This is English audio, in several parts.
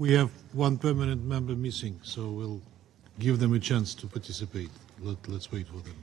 We have one permanent member missing, so we'll give them a chance to participate. Let's wait for them.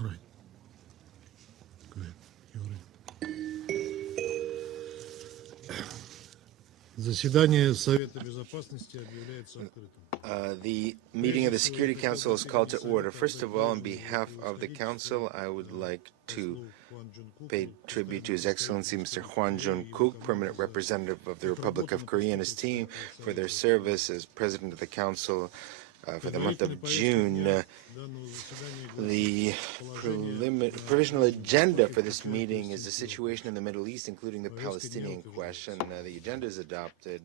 All right. Go ahead. Заседание Совета Безопасности объявляется открытым. The meeting of the Security Council is called to order. First of all, on behalf of the Council, I would like to pay tribute to His Excellency Mr. Hwan Jun-kook, Permanent Representative of the Republic of Korea, and his team for their service as President of the Council for the month of June. The provisional agenda for this meeting is the situation in the Middle East, including the Palestinian question. The agenda is adopted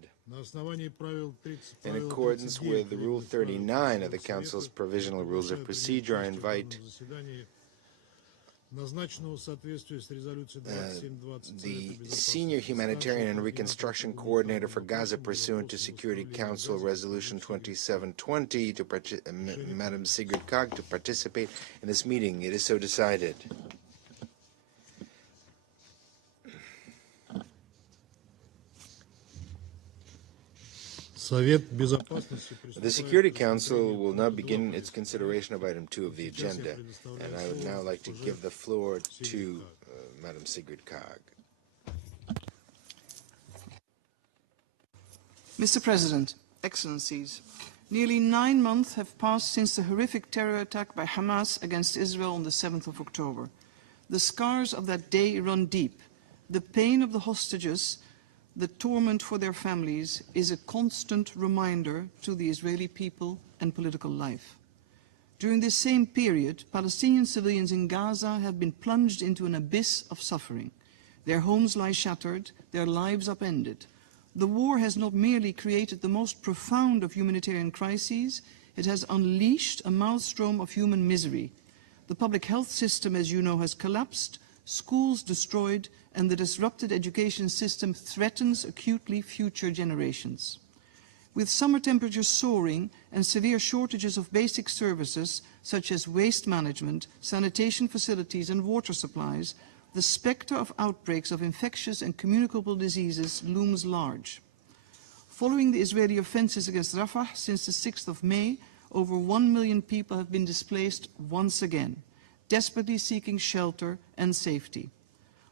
in accordance with Rule 39 of the Council's Provisional Rules of Procedure. I invite the Senior Humanitarian and Reconstruction Co-ordinator for Gaza pursuant to Security Council Resolution 2720, Madam Sigrid Kaag, to participate in this meeting. It is so decided. The Security Council will now begin its consideration of item 2 of the agenda, and I would now like to give the floor to Madam Sigrid Kaag. Mr. President, Excellencies, nearly 9 months have passed since the horrific terror attack by Hamas against Israel on the 7th of October. The scars of that day run deep. The pain of the hostages, the torment for their families, is a constant reminder to the Israeli people and political life. During this same period, Palestinian civilians in Gaza have been plunged into an abyss of suffering. Their homes lie shattered, their lives upended. The war has not merely created the most profound of humanitarian crises, it has unleashed a maelstrom of human misery. The public health system, as you know, has collapsed. schools destroyed, and the disrupted education system threatens acutely future generations. With summer temperatures soaring and severe shortages of basic services such as waste management, sanitation facilities and water supplies, the spectre of outbreaks of infectious and communicable diseases looms large. Following the Israeli offensives against Rafah since the 6th of May, over 1 million people have been displaced once again, desperately seeking shelter and safety.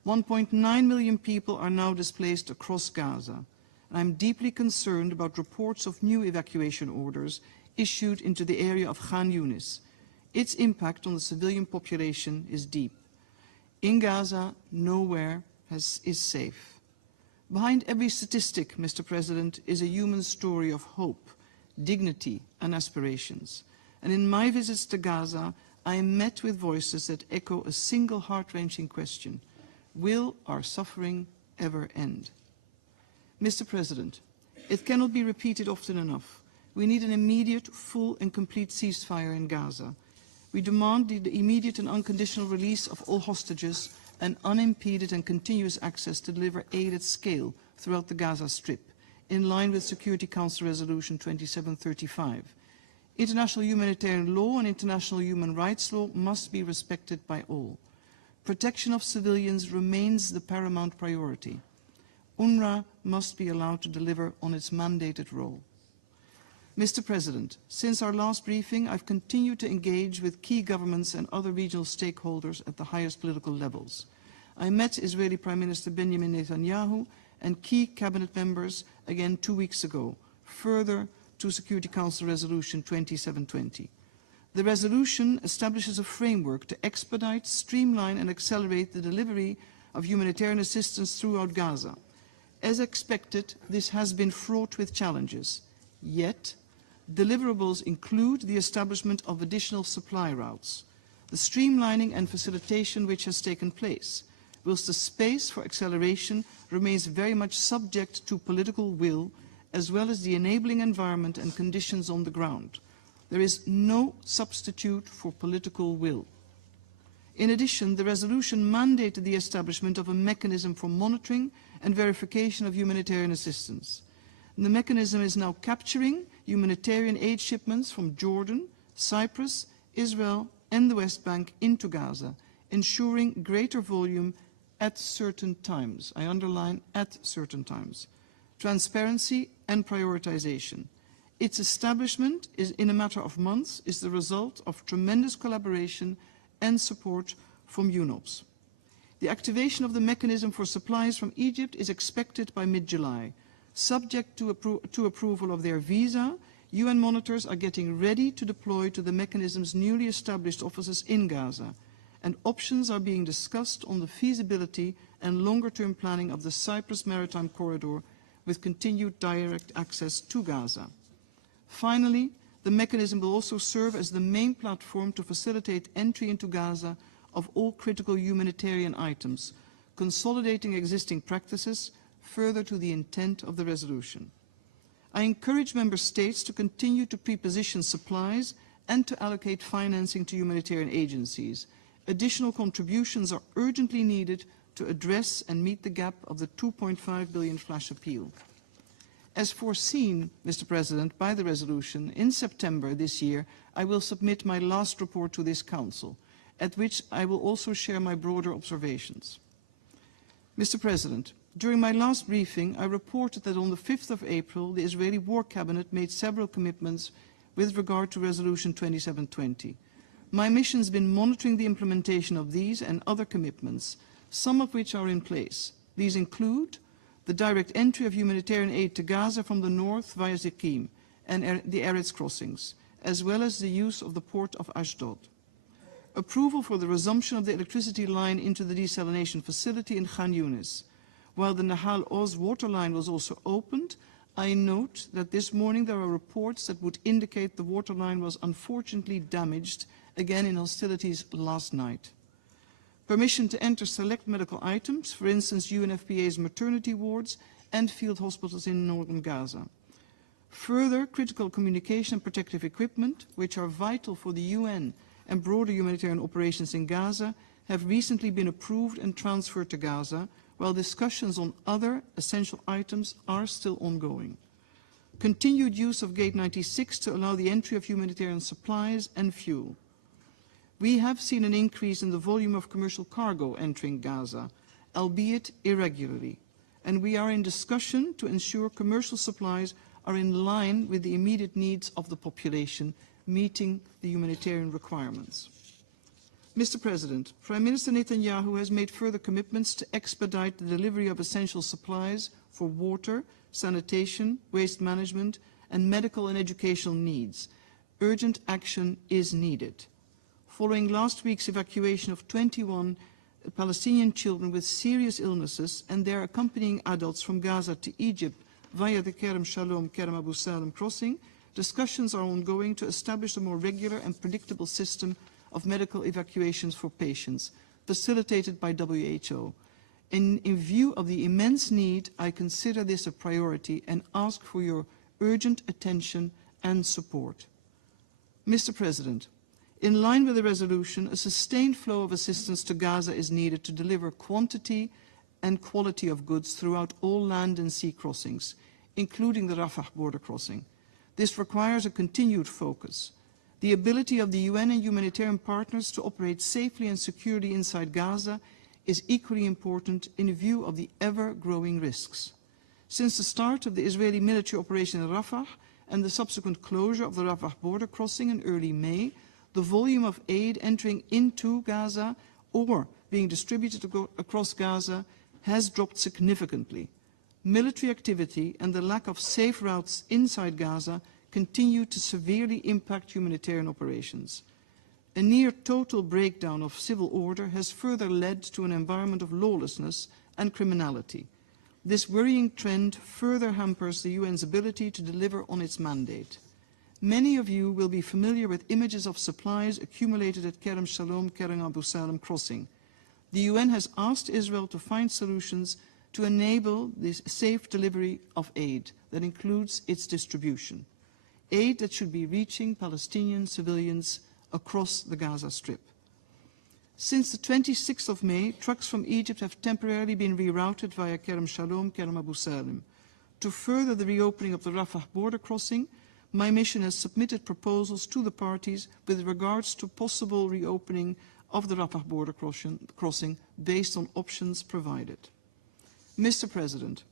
1.9 million people are now displaced across Gaza. I'm deeply concerned about reports of new evacuation orders issued into the area of Khan Yunis. Its impact on the civilian population is deep. In Gaza, nowhere is safe. Behind every statistic, Mr. President, is a human story of hope, dignity and aspirations. And in my visits to Gaza, I am met with voices that echo a single heart-wrenching question: will our suffering ever end? Mr. President, it cannot be repeated often enough. We need an immediate, full and complete ceasefire in Gaza. We demand the immediate and unconditional release of all hostages and unimpeded and continuous access to deliver aid at scale throughout the Gaza Strip, in line with Security Council Resolution 2735. International humanitarian law and international human rights law must be respected by all. Protection of civilians remains the paramount priority. UNRWA must be allowed to deliver on its mandated role. Mr. President, since our last briefing, I've continued to engage with key governments and other regional stakeholders at the highest political levels. I met Israeli Prime Minister Benjamin Netanyahu and key cabinet members again 2 weeks ago, further to Security Council Resolution 2720. The resolution establishes a framework to expedite, streamline and accelerate the delivery of humanitarian assistance throughout Gaza. As expected, this has been fraught with challenges. Yet, deliverables include the establishment of additional supply routes, the streamlining and facilitation which has taken place, whilst the space for acceleration remains very much subject to political will, as well as the enabling environment and conditions on the ground. There is no substitute for political will. In addition, the resolution mandated the establishment of a mechanism for monitoring and verification of humanitarian assistance. And the mechanism is now capturing humanitarian aid shipments from Jordan, Cyprus, Israel and the West Bank into Gaza, ensuring greater volume at certain times. I underline at certain times. Transparency and prioritization. Its establishment is, in a matter of months, is the result of tremendous collaboration and support from UNOPS. The activation of the mechanism for supplies from Egypt is expected by mid-July. Subject to approval of their visa, UN monitors are getting ready to deploy to the mechanism's newly established offices in Gaza, and options are being discussed on the feasibility and longer-term planning of the Cyprus Maritime Corridor with continued direct access to Gaza. Finally, the mechanism will also serve as the main platform to facilitate entry into Gaza of all critical humanitarian items, consolidating existing practices further to the intent of the resolution. I encourage Member States to continue to pre-position supplies and to allocate financing to humanitarian agencies. Additional contributions are urgently needed to address and meet the gap of the 2.5 billion flash appeal. As foreseen, Mr. President, by the resolution, in September this year, I will submit my last report to this Council, at which I will also share my broader observations. Mr. President, during my last briefing, I reported that on the 5th of April, the Israeli War Cabinet made several commitments with regard to Resolution 2720. My mission has been monitoring the implementation of these and other commitments, some of which are in place. These include the direct entry of humanitarian aid to Gaza from the north via Zikim and the Eretz crossings, as well as the use of the port of Ashdod. Approval for the resumption of the electricity line into the desalination facility in Khan Yunis. While the Nahal Oz water line was also opened, I note that this morning there are reports that would indicate the water line was unfortunately damaged, again in hostilities last night. Permission to enter select medical items, for instance UNFPA's maternity wards and field hospitals in northern Gaza. Further, critical communication and protective equipment, which are vital for the UN and broader humanitarian operations in Gaza, have recently been approved and transferred to Gaza, while discussions on other essential items are still ongoing. Continued use of Gate 96 to allow the entry of humanitarian supplies and fuel. We have seen an increase in the volume of commercial cargo entering Gaza, albeit irregularly, and we are in discussion to ensure commercial supplies are in line with the immediate needs of the population, meeting the humanitarian requirements. Mr. President, Prime Minister Netanyahu has made further commitments to expedite the delivery of essential supplies for water, sanitation, waste management, and medical and educational needs. Urgent action is needed. Following last week's evacuation of 21 Palestinian children with serious illnesses and their accompanying adults from Gaza to Egypt via the Kerem Shalom Kerem Abu Salam crossing, discussions are ongoing to establish a more regular and predictable system of medical evacuations for patients, facilitated by WHO. In view of the immense need, I consider this a priority and ask for your urgent attention and support. Mr. President, in line with the resolution, a sustained flow of assistance to Gaza is needed to deliver quantity and quality of goods throughout all land and sea crossings, including the Rafah border crossing. This requires a continued focus. The ability of the UN and humanitarian partners to operate safely and securely inside Gaza is equally important in view of the ever-growing risks. Since the start of the Israeli military operation in Rafah and the subsequent closure of the Rafah border crossing in early May, the volume of aid entering into Gaza or being distributed across Gaza has dropped significantly. Military activity and the lack of safe routes inside Gaza continue to severely impact humanitarian operations. A near total breakdown of civil order has further led to an environment of lawlessness and criminality. This worrying trend further hampers the UN's ability to deliver on its mandate. Many of you will be familiar with images of supplies accumulated at Kerem Shalom Kerem Abu Salam crossing. The UN has asked Israel to find solutions to enable this safe delivery of aid that includes its distribution. Aid that should be reaching Palestinian civilians across the Gaza Strip. Since the 26th of May, trucks from Egypt have temporarily been rerouted via Kerem Shalom, Kerem Abu Salam. To further the reopening of the Rafah border crossing, my mission has submitted proposals to the parties with regards to possible reopening of the Rafah border crossing based on options provided. Mr. President,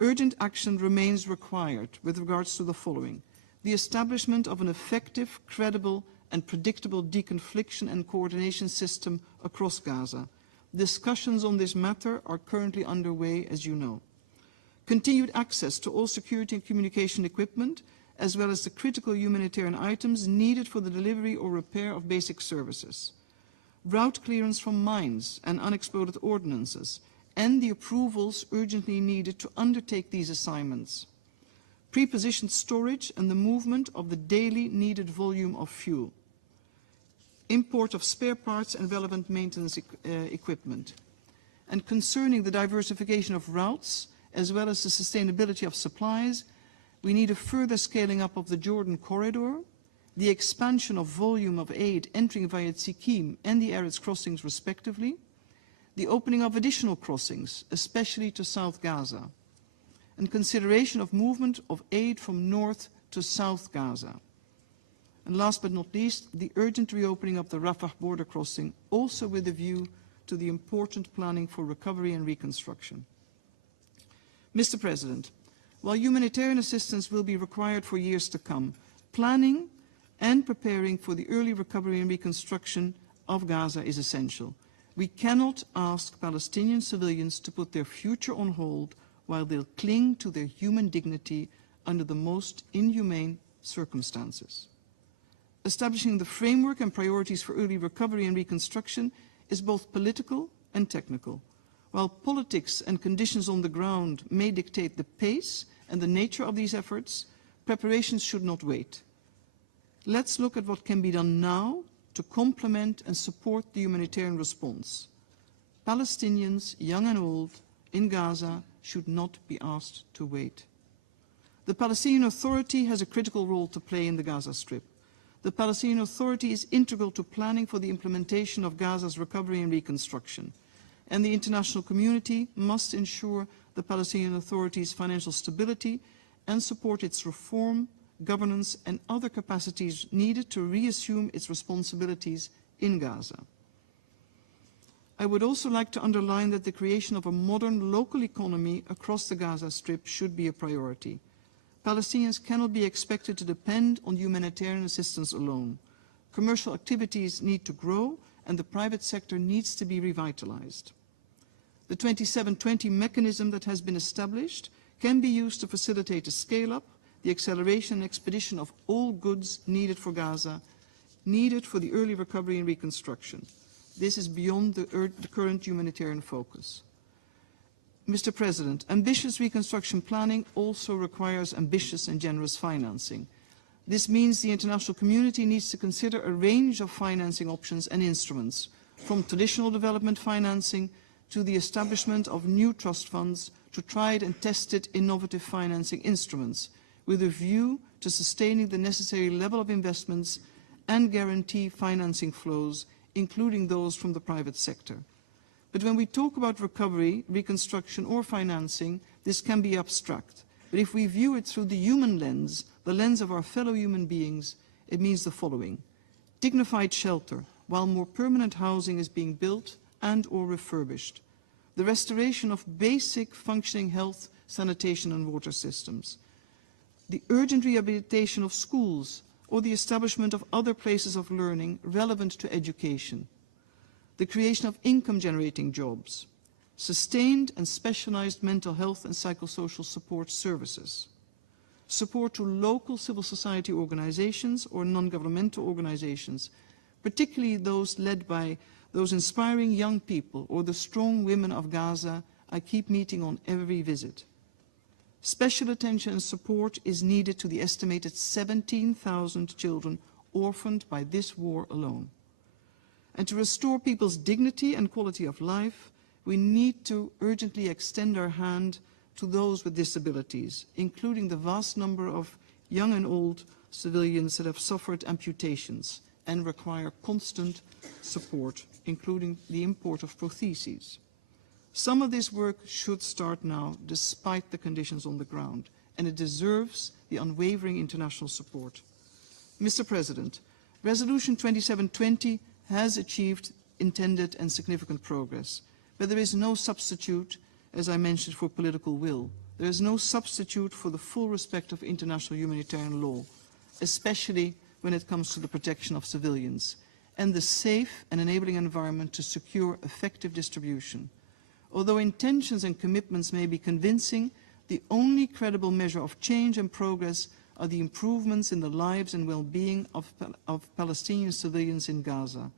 urgent action remains required with regards to the following: the establishment of an effective, credible, and predictable deconfliction and coordination system across Gaza. Discussions on this matter are currently underway, as you know. Continued access to all security and communication equipment, as well as the critical humanitarian items needed for the delivery or repair of basic services. Route clearance from mines and unexploded ordnances, and the approvals urgently needed to undertake these assignments. Pre-positioned storage and the movement of the daily needed volume of fuel. Import of spare parts and relevant maintenance equipment. And concerning the diversification of routes, as well as the sustainability of supplies, we need a further scaling up of the Jordan corridor, the expansion of volume of aid entering via Tzikim and the Erez crossings respectively, the opening of additional crossings, especially to South Gaza, and consideration of movement of aid from North to South Gaza. And last but not least, the urgent reopening of the Rafah border crossing, also with a view to the important planning for recovery and reconstruction. Mr. President, while humanitarian assistance will be required for years to come, planning and preparing for the early recovery and reconstruction of Gaza is essential. We cannot ask Palestinian civilians to put their future on hold while they'll cling to their human dignity under the most inhumane circumstances. Establishing the framework and priorities for early recovery and reconstruction is both political and technical. While politics and conditions on the ground may dictate the pace and the nature of these efforts, preparations should not wait. Let's look at what can be done now to complement and support the humanitarian response. Palestinians, young and old, in Gaza should not be asked to wait. The Palestinian Authority has a critical role to play in the Gaza Strip. The Palestinian Authority is integral to planning for the implementation of Gaza's recovery and reconstruction, and the international community must ensure the Palestinian Authority's financial stability and support its reform, governance and other capacities needed to reassume its responsibilities in Gaza. I would also like to underline that the creation of a modern local economy across the Gaza Strip should be a priority. Palestinians cannot be expected to depend on humanitarian assistance alone. Commercial activities need to grow and the private sector needs to be revitalized. The 2720 mechanism that has been established can be used to facilitate a scale-up, the acceleration and expedition of all goods needed for Gaza, needed for the early recovery and reconstruction. This is beyond the current humanitarian focus. Mr. President, ambitious reconstruction planning also requires ambitious and generous financing. This means the international community needs to consider a range of financing options and instruments, from traditional development financing to the establishment of new trust funds to tried and tested innovative financing instruments, with a view to sustaining the necessary level of investments and guarantee financing flows, including those from the private sector. But when we talk about recovery, reconstruction or financing, this can be abstract. But if we view it through the human lens, the lens of our fellow human beings, it means the following: dignified shelter while more permanent housing is being built and or refurbished, the restoration of basic functioning health, sanitation and water systems, the urgent rehabilitation of schools or the establishment of other places of learning relevant to education, the creation of income-generating jobs, sustained and specialized mental health and psychosocial support services, support to local civil society organizations or non-governmental organizations, particularly those led by those inspiring young people or the strong women of Gaza I keep meeting on every visit. Special attention and support is needed to the estimated 17,000 children orphaned by this war alone. And to restore people's dignity and quality of life, we need to urgently extend our hand to those with disabilities, including the vast number of young and old civilians that have suffered amputations and require constant support, including the import of prostheses. Some of this work should start now, despite the conditions on the ground, and it deserves the unwavering international support. Mr. President, Resolution 2720 has achieved intended and significant progress, but there is no substitute, as I mentioned, for political will. There is no substitute for the full respect of international humanitarian law, especially when it comes to the protection of civilians, and the safe and enabling environment to secure effective distribution. Although intentions and commitments may be convincing, the only credible measure of change and progress are the improvements in the lives and well-being of Palestinian civilians in Gaza.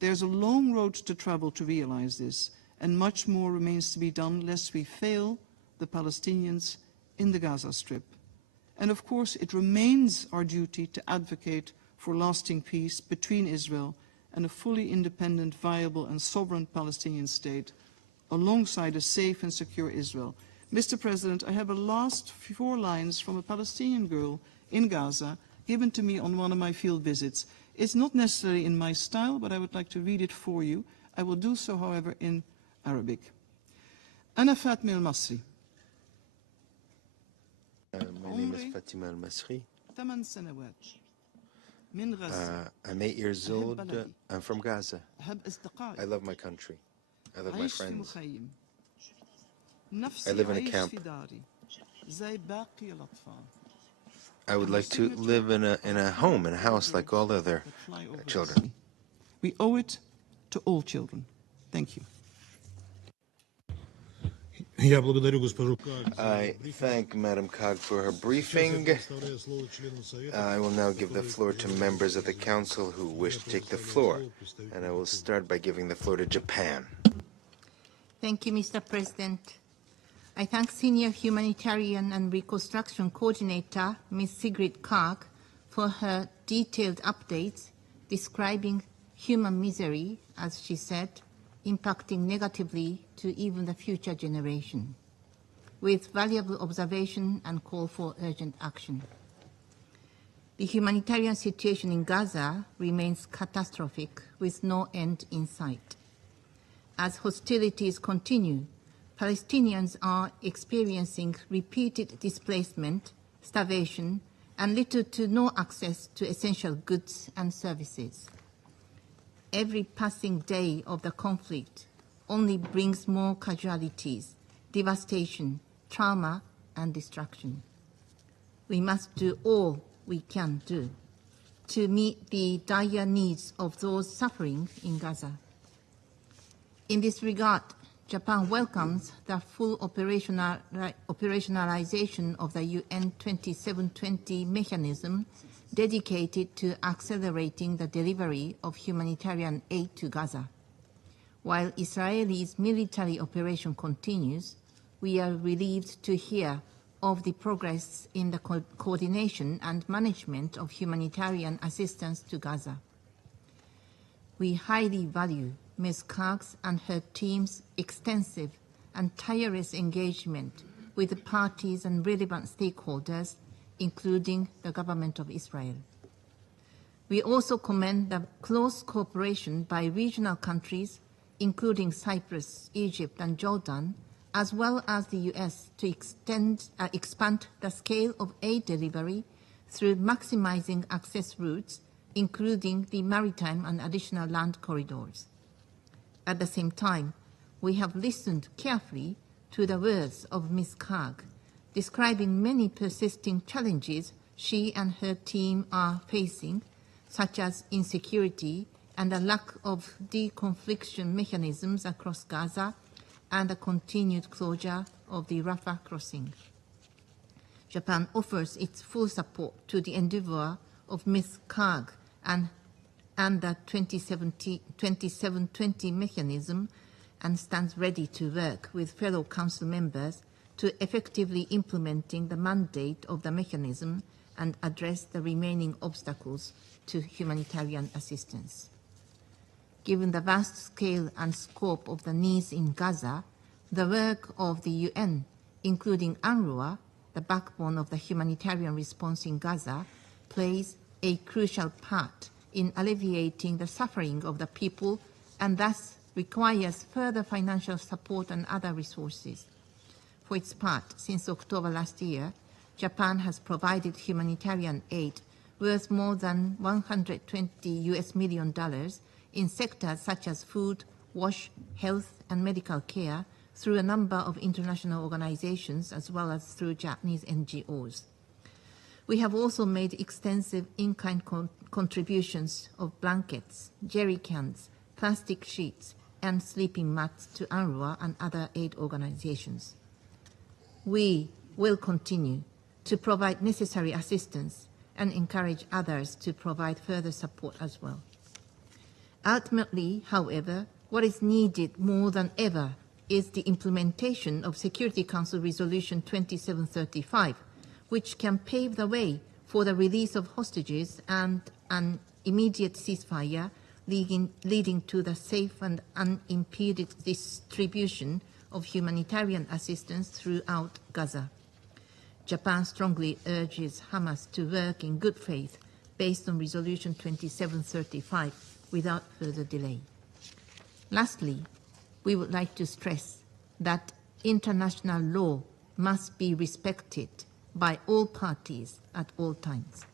There's a long road to travel to realize this, and much more remains to be done lest we fail the Palestinians in the Gaza Strip. And of course, it remains our duty to advocate for lasting peace between Israel and a fully independent, viable and sovereign Palestinian state, alongside a safe and secure Israel. Mr. President, I have a last 4 lines from a Palestinian girl in Gaza given to me on one of my field visits. It's not necessarily in my style, but I would like to read it for you. I will do so, however, in Arabic. أنا فاطمة المصري. My name is Fatima Al-Masri. 8 سنوات من غزة. I'm 8 years old. I'm from Gaza. أحب أصدقائي. I love my country. I love my عايش في friends. مخيم. I نفسي live in a عايش camp. في داري زي باقي الأطفال. I would like to live in a home, in a house like all other children. We owe it to all children. Thank you. Я благодарю госпожу Kaag. I thank Madam Kaag for her briefing. I will now give the floor to members of the Council who wish to take the floor. And I will start by giving the floor to Japan. Thank you, Mr. President. I thank Senior Humanitarian and Reconstruction Coordinator, Ms. Sigrid Kaag, for her detailed updates describing human misery, as she said, impacting negatively to even the future generation, with valuable observation and call for urgent action. The humanitarian situation in Gaza remains catastrophic with no end in sight. As hostilities continue, Palestinians are experiencing repeated displacement, starvation, and little to no access to essential goods and services. Every passing day of the conflict only brings more casualties, devastation, trauma, and destruction. We must do all we can do to meet the dire needs of those suffering in Gaza. In this regard, Japan welcomes the full operationalization of the UN 2720 mechanism dedicated to accelerating the delivery of humanitarian aid to Gaza. While Israel's military operation continues, we are relieved to hear of the progress in the coordination and management of humanitarian assistance to Gaza. We highly value Ms. Kaag's and her team's extensive and tireless engagement with the parties and relevant stakeholders, including the government of Israel. We also commend the close cooperation by regional countries, including Cyprus, Egypt, and Jordan, as well as the U.S., to expand the scale of aid delivery through maximizing access routes, including the maritime and additional land corridors. At the same time, we have listened carefully to the words of Ms. Kaag, describing many persisting challenges she and her team are facing, such as insecurity and a lack of deconfliction mechanisms across Gaza and the continued closure of the Rafah crossing. Japan offers its full support to the endeavor of Ms. Kaag and the 2720 mechanism, and stands ready to work with fellow Council members to effectively implementing the mandate of the mechanism and address the remaining obstacles to humanitarian assistance. Given the vast scale and scope of the needs in Gaza, the work of the UN, including UNRWA, the backbone of the humanitarian response in Gaza, plays a crucial part in alleviating the suffering of the people and thus requires further financial support and other resources. For its part, since October last year, Japan has provided humanitarian aid worth more than $120 million in sectors such as food, wash, health, and medical care through a number of international organizations as well as through Japanese NGOs. We have also made extensive in-kind contributions of blankets, jerry cans, plastic sheets, and sleeping mats to UNRWA and other aid organizations. We will continue to provide necessary assistance and encourage others to provide further support as well. Ultimately, however, what is needed more than ever is the implementation of Security Council Resolution 2735, which can pave the way for the release of hostages and an immediate ceasefire, leading to the safe and unimpeded distribution of humanitarian assistance throughout Gaza. Japan strongly urges Hamas to work in good faith based on Resolution 2735 without further delay. Lastly, we would like to stress that international law must be respected by all parties at all times.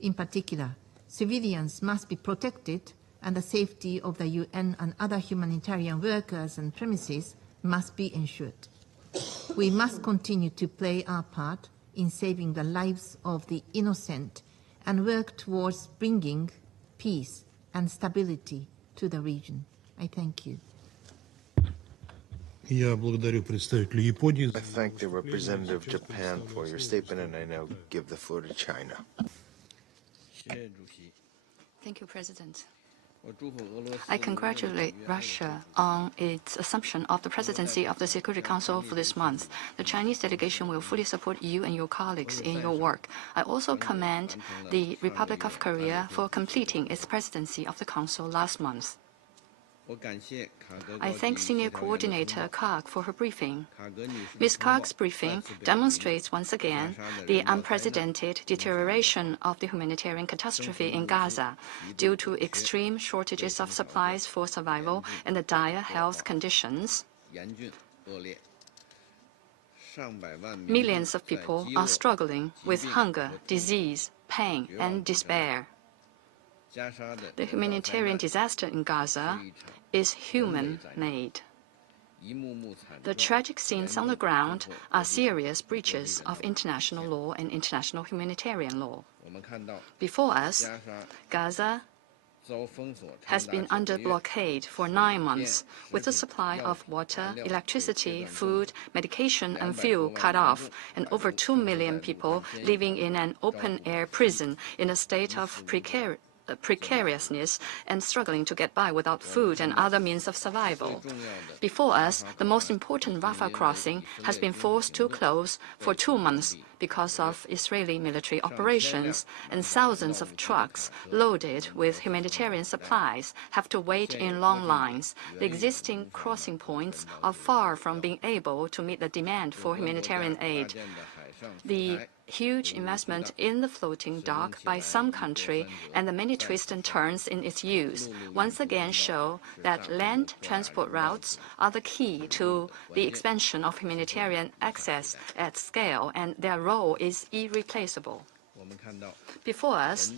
In particular, civilians must be protected and the safety of the UN and other humanitarian workers and premises must be ensured. We must continue to play our part in saving the lives of the innocent and work towards bringing peace and stability to the region. I thank you. Я благодарю представителя Японии. I thank the representative of Japan for your statement, and I now give the floor to China. Thank you, President. I congratulate Russia on its assumption of the presidency of the Security Council for this month. The Chinese delegation will fully support you and your colleagues in your work. I also commend the Republic of Korea for completing its presidency of the Council last month. I thank Senior Coordinator Kaag for her briefing. Ms. Kaag's briefing demonstrates once again the unprecedented deterioration of the humanitarian catastrophe in Gaza due to extreme shortages of supplies for survival and the dire health conditions. Millions of people are struggling with hunger, disease, pain, and despair. The humanitarian disaster in Gaza is human-made. The tragic scenes on the ground are serious breaches of international law and international humanitarian law. Before us, Gaza has been under blockade for 9 months, with the supply of water, electricity, food, medication, and fuel cut off, and over 2 million people living in an open-air prison in a state of precariousness and struggling to get by without food and other means of survival. Before us, the most important Rafah crossing has been forced to close for 2 months because of Israeli military operations, and thousands of trucks loaded with humanitarian supplies have to wait in long lines. The existing crossing points are far from being able to meet the demand for humanitarian aid. The huge investment in the floating dock by some country and the many twists and turns in its use once again show that land transport routes are the key to the expansion of humanitarian access at scale, and their role is irreplaceable. Before us,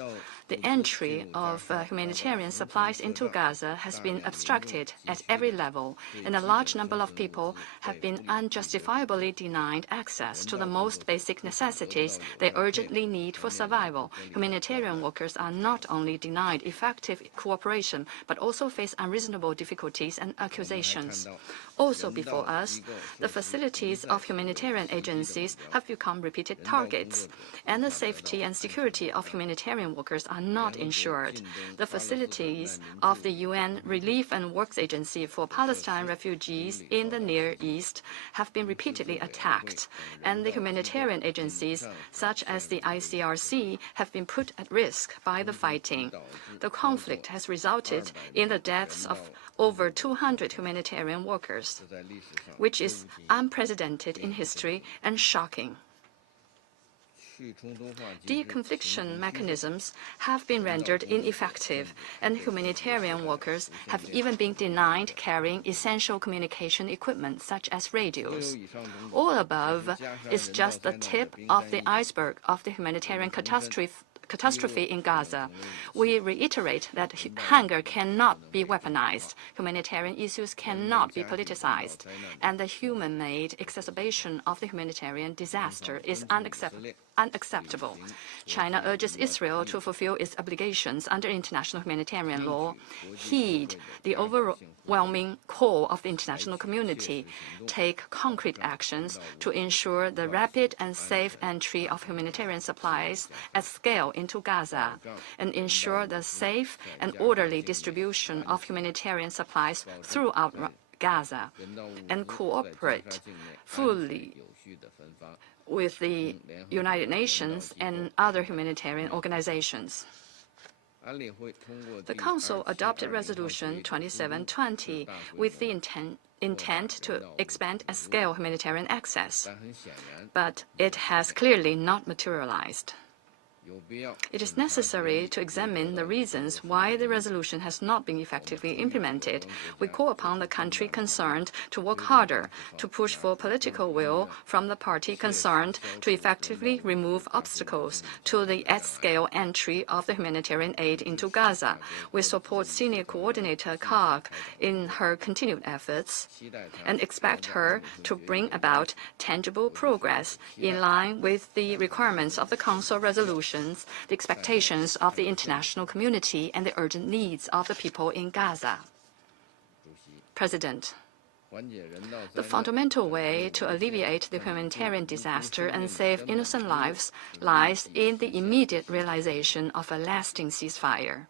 the entry of humanitarian supplies into Gaza has been obstructed at every level, and a large number of people have been unjustifiably denied access to the most basic necessities they urgently need for survival. Humanitarian workers are not only denied effective cooperation, but also face unreasonable difficulties and accusations. Also before us, the facilities of humanitarian agencies have become repeated targets, and the safety and security of humanitarian workers are not ensured. The facilities of the UN Relief and Works Agency for Palestine refugees in the Near East have been repeatedly attacked, and the humanitarian agencies, such as the ICRC, have been put at risk by the fighting. The conflict has resulted in the deaths of over 200 humanitarian workers, which is unprecedented in history and shocking. De-confliction mechanisms have been rendered ineffective, and humanitarian workers have even been denied carrying essential communication equipment such as radios. All above is just the tip of the iceberg of the humanitarian catastrophe in Gaza. We reiterate that hunger cannot be weaponized, humanitarian issues cannot be politicized, and the human-made exacerbation of the humanitarian disaster is unacceptable. China urges Israel to fulfill its obligations under international humanitarian law, heed the overwhelming call of the international community, take concrete actions to ensure the rapid and safe entry of humanitarian supplies at scale into Gaza, and ensure the safe and orderly distribution of humanitarian supplies throughout Gaza, and cooperate fully with the United Nations and other humanitarian organizations. The Council adopted Resolution 2720 with the intent to expand at scale humanitarian access, but it has clearly not materialized. It is necessary to examine the reasons why the resolution has not been effectively implemented. We call upon the country concerned to work harder, to push for political will from the party concerned to effectively remove obstacles to the at-scale entry of the humanitarian aid into Gaza. We support Senior Coordinator Kaag in her continued efforts and expect her to bring about tangible progress in line with the requirements of the Council resolution, the expectations of the international community, and the urgent needs of the people in Gaza. President, the fundamental way to alleviate the humanitarian disaster and save innocent lives lies in the immediate realization of a lasting ceasefire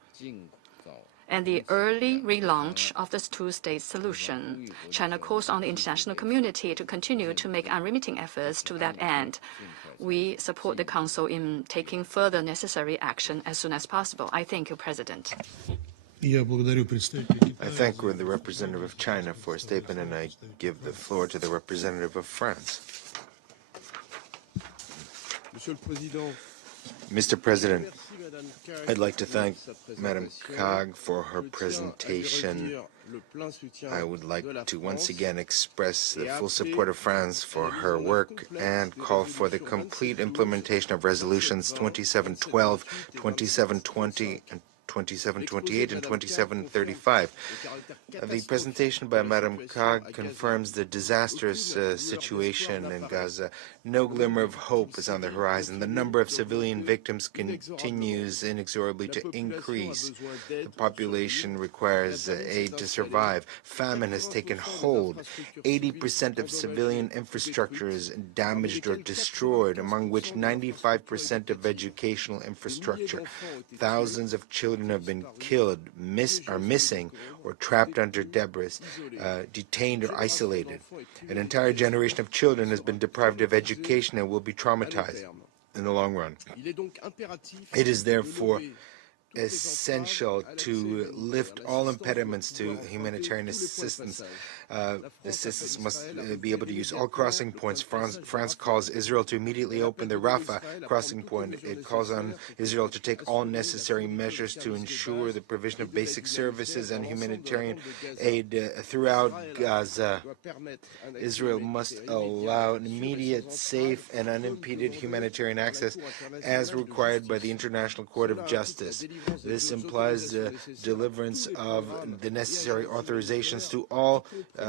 and the early relaunch of the two-state solution. China calls on the international community to continue to make unremitting efforts to that end. We support the Council in taking further necessary action as soon as possible. I thank you, President. I thank the representative of China for a statement, and I give the floor to the representative of France. Mr. President, I'd like to thank Madam Kaag for her presentation. I would like to once again express the full support of France for her work and call for the complete implementation of resolutions 2712, 2720, and 2728 and 2735. The presentation by Madam Kaag confirms the disastrous situation in Gaza. No glimmer of hope is on the horizon. The number of civilian victims continues inexorably to increase. The population requires aid to survive. Famine has taken hold. 80% of civilian infrastructure is damaged or destroyed, among which 95% of educational infrastructure. Thousands of children have been killed, are missing, or trapped under debris, detained or isolated. An entire generation of children has been deprived of education and will be traumatized in the long run. It is therefore essential to lift all impediments to humanitarian assistance. Assistance must be able to use all crossing points. France calls Israel to immediately open the Rafah crossing point. It calls on Israel to take all necessary measures to ensure the provision of basic services and humanitarian aid throughout Gaza. Israel must allow an immediate, safe, and unimpeded humanitarian access as required by the International Court of Justice. This implies the deliverance of the necessary authorizations to all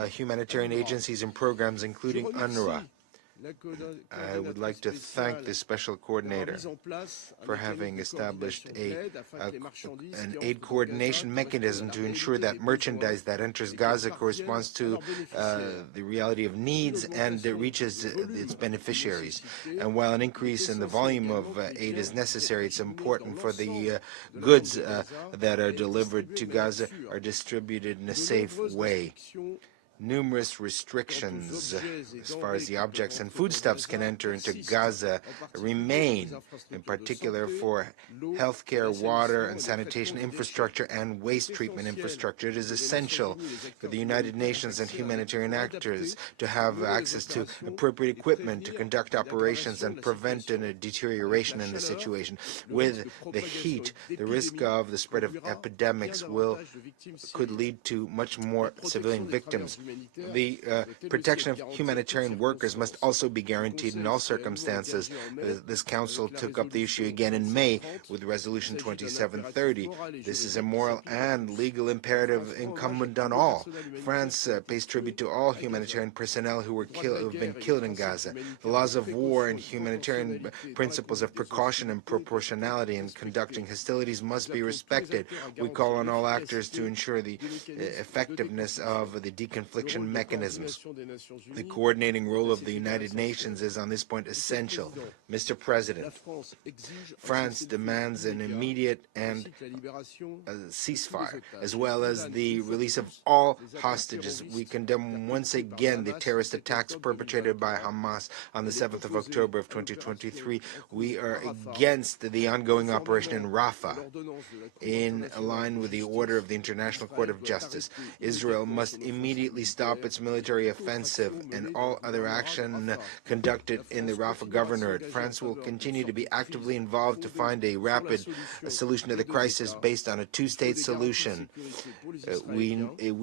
humanitarian agencies and programs, including UNRWA. I would like to thank the special coordinator for having established an aid coordination mechanism to ensure that merchandise that enters Gaza corresponds to the reality of needs and reaches its beneficiaries. And while an increase in the volume of aid is necessary, it's important for the goods that are delivered to Gaza are distributed in a safe way. Numerous restrictions as far as the objects and foodstuffs can enter into Gaza remain, in particular for healthcare, water and sanitation infrastructure and waste treatment infrastructure. It is essential for the United Nations and humanitarian actors to have access to appropriate equipment to conduct operations and prevent a deterioration in the situation. With the heat, the risk of the spread of epidemics could lead to much more civilian victims. The protection of humanitarian workers must also be guaranteed in all circumstances. This Council took up the issue again in May with Resolution 2730. This is a moral and legal imperative incumbent on all. France pays tribute to all humanitarian personnel who have been killed in Gaza. The laws of war and humanitarian principles of precaution and proportionality in conducting hostilities must be respected. We call on all actors to ensure the effectiveness of the deconfliction mechanisms. The coordinating role of the United Nations is on this point essential. Mr. President, France demands an immediate and ceasefire, as well as the release of all hostages. We condemn once again the terrorist attacks perpetrated by Hamas on the 7th of October of 2023. We are against the ongoing operation in Rafah, in line with the order of the International Court of Justice. Israel must immediately stop its military offensive and all other action conducted in the Rafah Governorate. France will continue to be actively involved to find a rapid solution to the crisis based on a two-state solution. We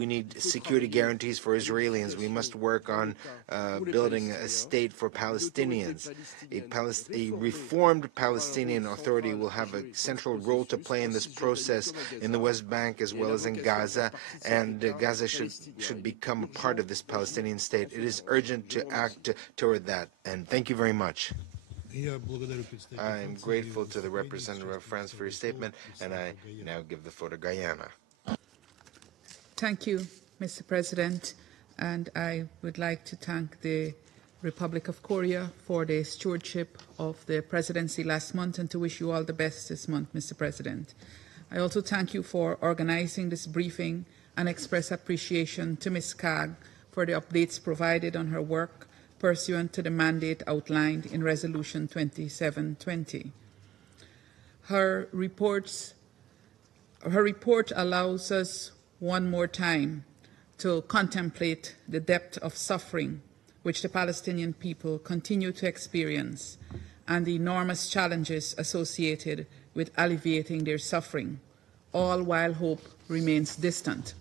need security guarantees for Israelis. We must work on building a state for Palestinians. A reformed Palestinian Authority will have a central role to play in this process in the West Bank as well as in Gaza, and Gaza should become a part of this Palestinian state. It is urgent to act toward that, and thank you very much. I am grateful to the representative of France for your statement, and I now give the floor to Guyana. Thank you, Mr. President, and I would like to thank the Republic of Korea for the stewardship of the presidency last month and to wish you all the best this month, Mr. President. I also thank you for organizing this briefing and express appreciation to Ms. Kaag for the updates provided on her work pursuant to the mandate outlined in Resolution 2720. Her reports Her report allows us one more time to contemplate the depth of suffering which the Palestinian people continue to experience and the enormous challenges associated with alleviating their suffering, all while hope remains distant.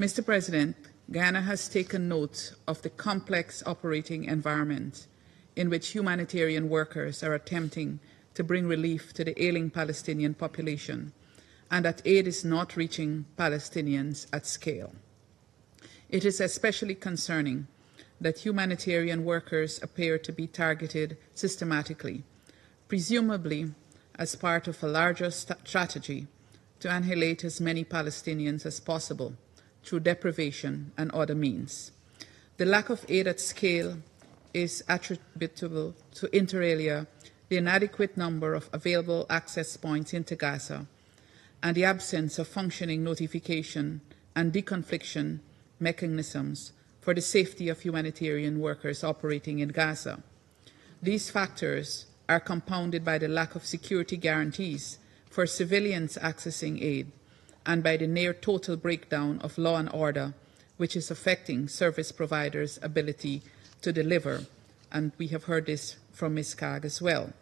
Mr. President, Guyana has taken note of the complex operating environment in which humanitarian workers are attempting to bring relief to the ailing Palestinian population, and that aid is not reaching Palestinians at scale. It is especially concerning that humanitarian workers appear to be targeted systematically, presumably as part of a larger strategy to annihilate as many Palestinians as possible through deprivation and other means. The lack of aid at scale is attributable to, inter alia, the inadequate number of available access points into Gaza and the absence of functioning notification and deconfliction mechanisms for the safety of humanitarian workers operating in Gaza. These factors are compounded by the lack of security guarantees for civilians accessing aid and by the near total breakdown of law and order, which is affecting service providers' ability to deliver, and we have heard this from Ms. Kaag as well.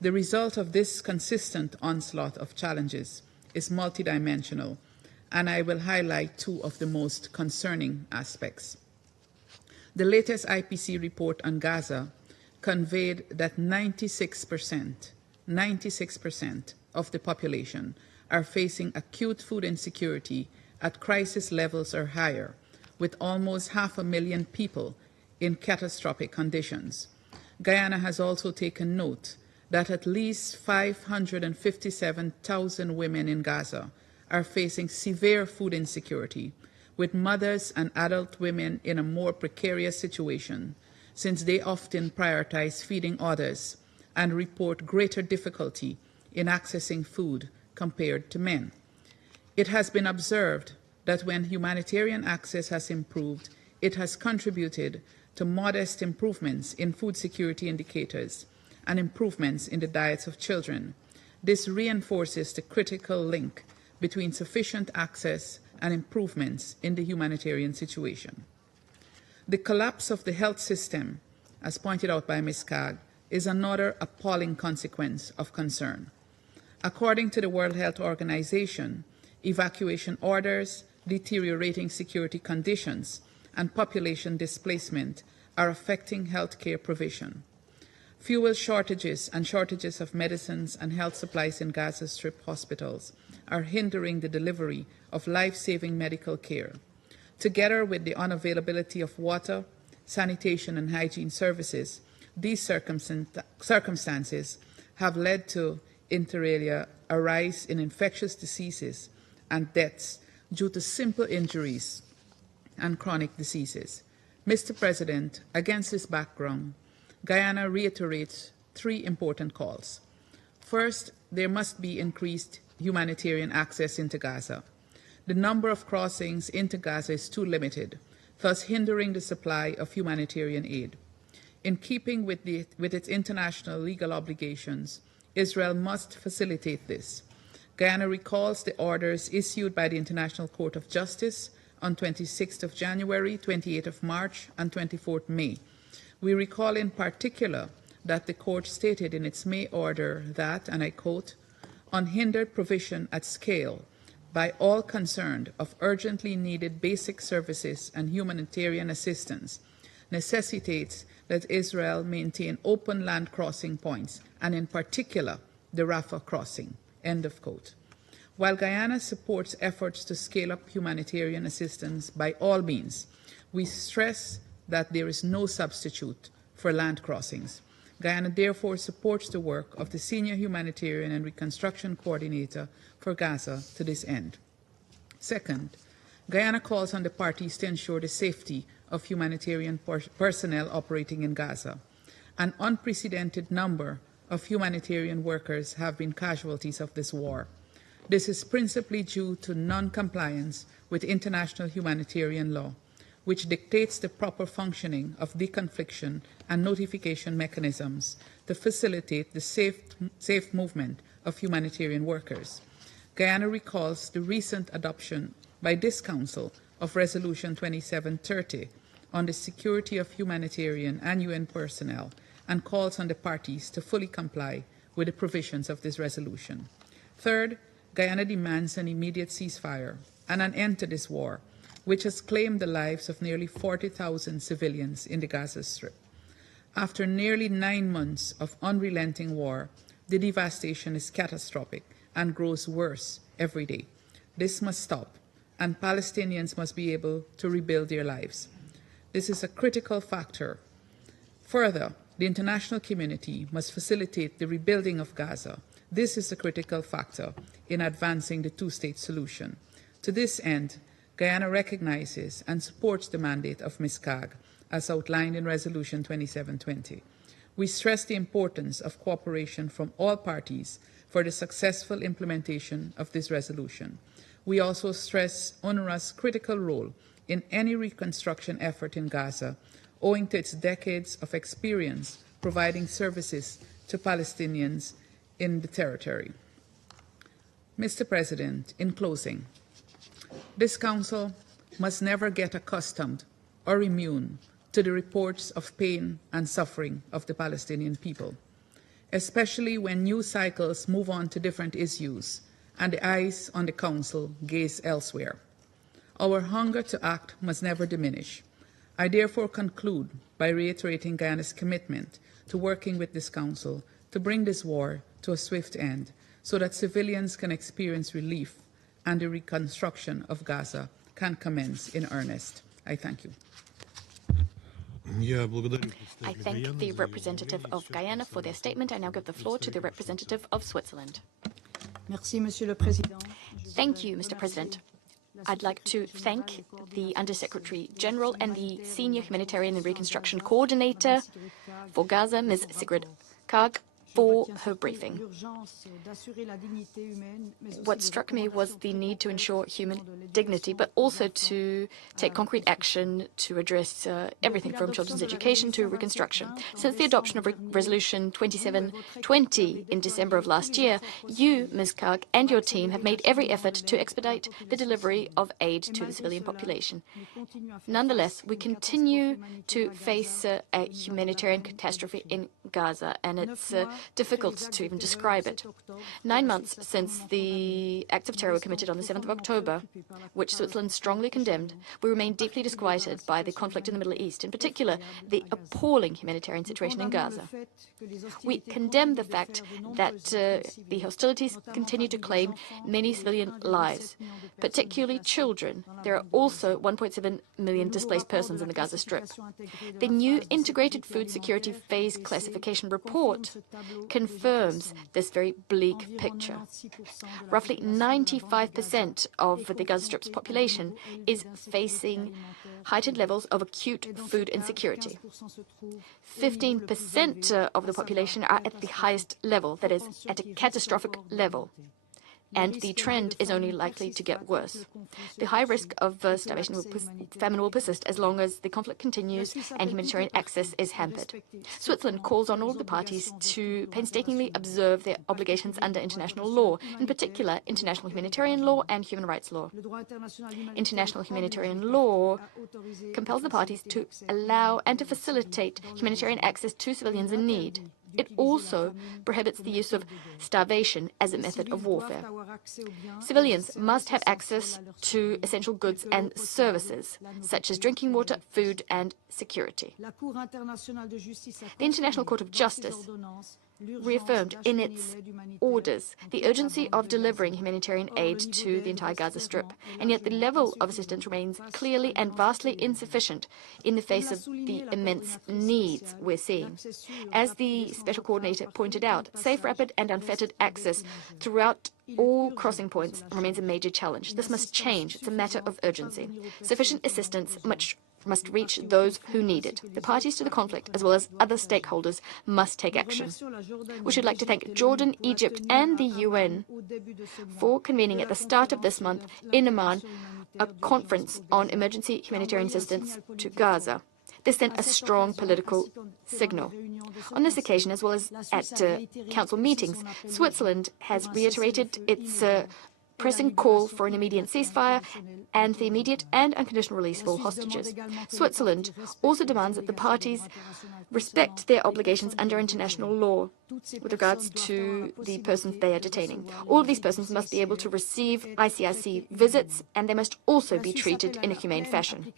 The result of this consistent onslaught of challenges is multidimensional, and I will highlight two of the most concerning aspects. The latest IPC report on Gaza conveyed that 96% of the population are facing acute food insecurity at crisis levels or higher, with almost 500,000 people in catastrophic conditions. Guyana has also taken note that at least 557,000 women in Gaza are facing severe food insecurity, with mothers and adult women in a more precarious situation, since they often prioritize feeding others and report greater difficulty in accessing food compared to men. It has been observed that when humanitarian access has improved, it has contributed to modest improvements in food security indicators and improvements in the diets of children. This reinforces the critical link between sufficient access and improvements in the humanitarian situation. The collapse of the health system, as pointed out by Ms. Kaag, is another appalling consequence of concern. According to the World Health Organization, evacuation orders, deteriorating security conditions, and population displacement are affecting healthcare provision. Fuel shortages and shortages of medicines and health supplies in Gaza Strip hospitals are hindering the delivery of life-saving medical care. Together with the unavailability of water, sanitation, and hygiene services, these circumstances have led to, inter alia, a rise in infectious diseases and deaths due to simple injuries and chronic diseases. Mr. President, against this background, Guyana reiterates three important calls. First, there must be increased humanitarian access into Gaza. The number of crossings into Gaza is too limited, thus hindering the supply of humanitarian aid. In keeping with its international legal obligations, Israel must facilitate this. Guyana recalls the orders issued by the International Court of Justice on 26th of January, 28th of March, and 24th May. We recall in particular that the court stated in its May order that, and I quote, "Unhindered provision at scale by all concerned of urgently needed basic services and humanitarian assistance necessitates that Israel maintain open land crossing points, and in particular the Rafah crossing," end of quote. While Guyana supports efforts to scale up humanitarian assistance by all means, we stress that there is no substitute for land crossings. Guyana therefore supports the work of the Senior Humanitarian and Reconstruction Co-ordinator for Gaza to this end. Second, Guyana calls on the parties to ensure the safety of humanitarian personnel operating in Gaza. An unprecedented number of humanitarian workers have been casualties of this war. This is principally due to non-compliance with international humanitarian law, which dictates the proper functioning of deconfliction and notification mechanisms to facilitate the safe movement of humanitarian workers. Guyana recalls the recent adoption by this Council of Resolution 2730 on the security of humanitarian and UN personnel and calls on the parties to fully comply with the provisions of this resolution. Third, Guyana demands an immediate ceasefire and an end to this war, which has claimed the lives of nearly 40,000 civilians in the Gaza Strip. After nearly 9 months of unrelenting war, the devastation is catastrophic and grows worse every day. This must stop, and Palestinians must be able to rebuild their lives. This is a critical factor. Further, the international community must facilitate the rebuilding of Gaza. This is a critical factor in advancing the two-state solution. To this end, Guyana recognizes and supports the mandate of Ms. Kaag, as outlined in Resolution 2720. We stress the importance of cooperation from all parties for the successful implementation of this resolution. We also stress UNRWA's critical role in any reconstruction effort in Gaza, owing to its decades of experience providing services to Palestinians in the territory. Mr. President, in closing, this Council must never get accustomed or immune to the reports of pain and suffering of the Palestinian people, especially when news cycles move on to different issues and the eyes on the Council gaze elsewhere. Our hunger to act must never diminish. I therefore conclude by reiterating Guyana's commitment to working with this Council to bring this war to a swift end so that civilians can experience relief and the reconstruction of Gaza can commence in earnest. I thank you. I thank the representative of Guyana for their statement. I now give the floor to the representative of Switzerland. Merci, Monsieur le Président. Thank you, Mr. President. I'd like to thank the Undersecretary General and the Senior Humanitarian and Reconstruction Coordinator for Gaza, Ms. Sigrid Kaag, for her briefing. What struck me was the need to ensure human dignity, but also to take concrete action to address everything from children's education to reconstruction. Since the adoption of Resolution 2720 in December of last year, you, Ms. Kaag, and your team have made every effort to expedite the delivery of aid to the civilian population. Nonetheless, we continue to face a humanitarian catastrophe in Gaza, and it's difficult to even describe it. 9 months since the acts of terror were committed on the 7th of October, which Switzerland strongly condemned, we remain deeply disquieted by the conflict in the Middle East, in particular the appalling humanitarian situation in Gaza. We condemn the fact that the hostilities continue to claim many civilian lives, particularly children. There are also 1.7 million displaced persons in the Gaza Strip. The new Integrated Food Security Phase Classification Report confirms this very bleak picture. Roughly 95% of the Gaza Strip's population is facing heightened levels of acute food insecurity. 15% of the population are at the highest level, that is, at a catastrophic level. And the trend is only likely to get worse. The high risk of starvation famine will persist as long as the conflict continues and humanitarian access is hampered. Switzerland calls on all of the parties to painstakingly observe their obligations under international law, in particular international humanitarian law and human rights law. International humanitarian law compels the parties to allow and to facilitate humanitarian access to civilians in need. It also prohibits the use of starvation as a method of warfare. Civilians must have access to essential goods and services, such as drinking water, food, and security. The International Court of Justice reaffirmed in its orders the urgency of delivering humanitarian aid to the entire Gaza Strip, and yet the level of assistance remains clearly and vastly insufficient in the face of the immense needs we're seeing. As the Special Coordinator pointed out, safe, rapid and unfettered access throughout all crossing points remains a major challenge. This must change. It's a matter of urgency. Sufficient assistance must reach those who need it. The parties to the conflict, as well as other stakeholders, must take action. We should like to thank Jordan, Egypt, and the UN for convening at the start of this month in Amman a conference on emergency humanitarian assistance to Gaza. This sent a strong political signal. On this occasion, as well as at Council meetings, Switzerland has reiterated its pressing call for an immediate ceasefire and the immediate and unconditional release of all hostages. Switzerland also demands that the parties respect their obligations under international law with regards to the persons they are detaining. All of these persons must be able to receive ICRC visits, and they must also be treated in a humane fashion.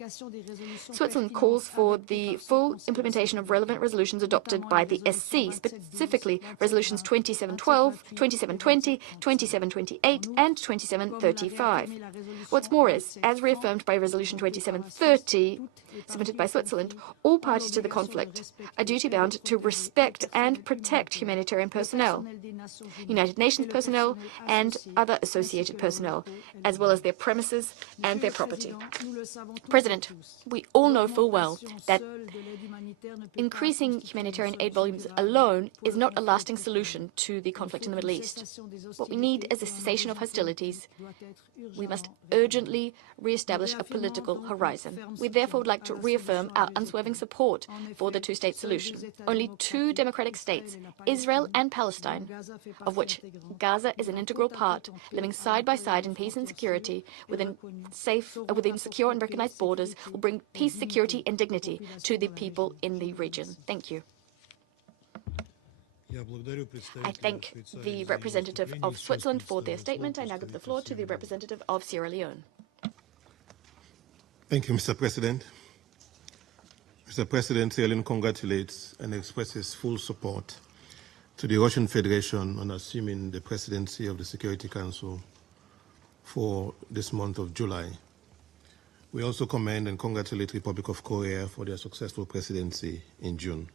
Switzerland calls for the full implementation of relevant resolutions adopted by the SC, specifically resolutions 2712, 2720, 2728, and 2735. What's more is, as reaffirmed by Resolution 2730, submitted by Switzerland, all parties to the conflict are duty-bound to respect and protect humanitarian personnel, United Nations personnel, and other associated personnel, as well as their premises and their property. President, we all know full well that increasing humanitarian aid volumes alone is not a lasting solution to the conflict in the Middle East. What we need is a cessation of hostilities. We must urgently re-establish a political horizon. We therefore would like to reaffirm our unswerving support for the two-state solution. Only two democratic states, Israel and Palestine, of which Gaza is an integral part, living side by side in peace and security within secure and recognized borders, will bring peace, security, and dignity to the people in the region. Thank you. I thank the representative of Switzerland for their statement. I now give the floor to the representative of Sierra Leone. Thank you, Mr. President. Mr. President, Sierra Leone congratulates and expresses full support to the Russian Federation on assuming the presidency of the Security Council for this month of July. We also commend and congratulate the Republic of Korea for their successful presidency in June.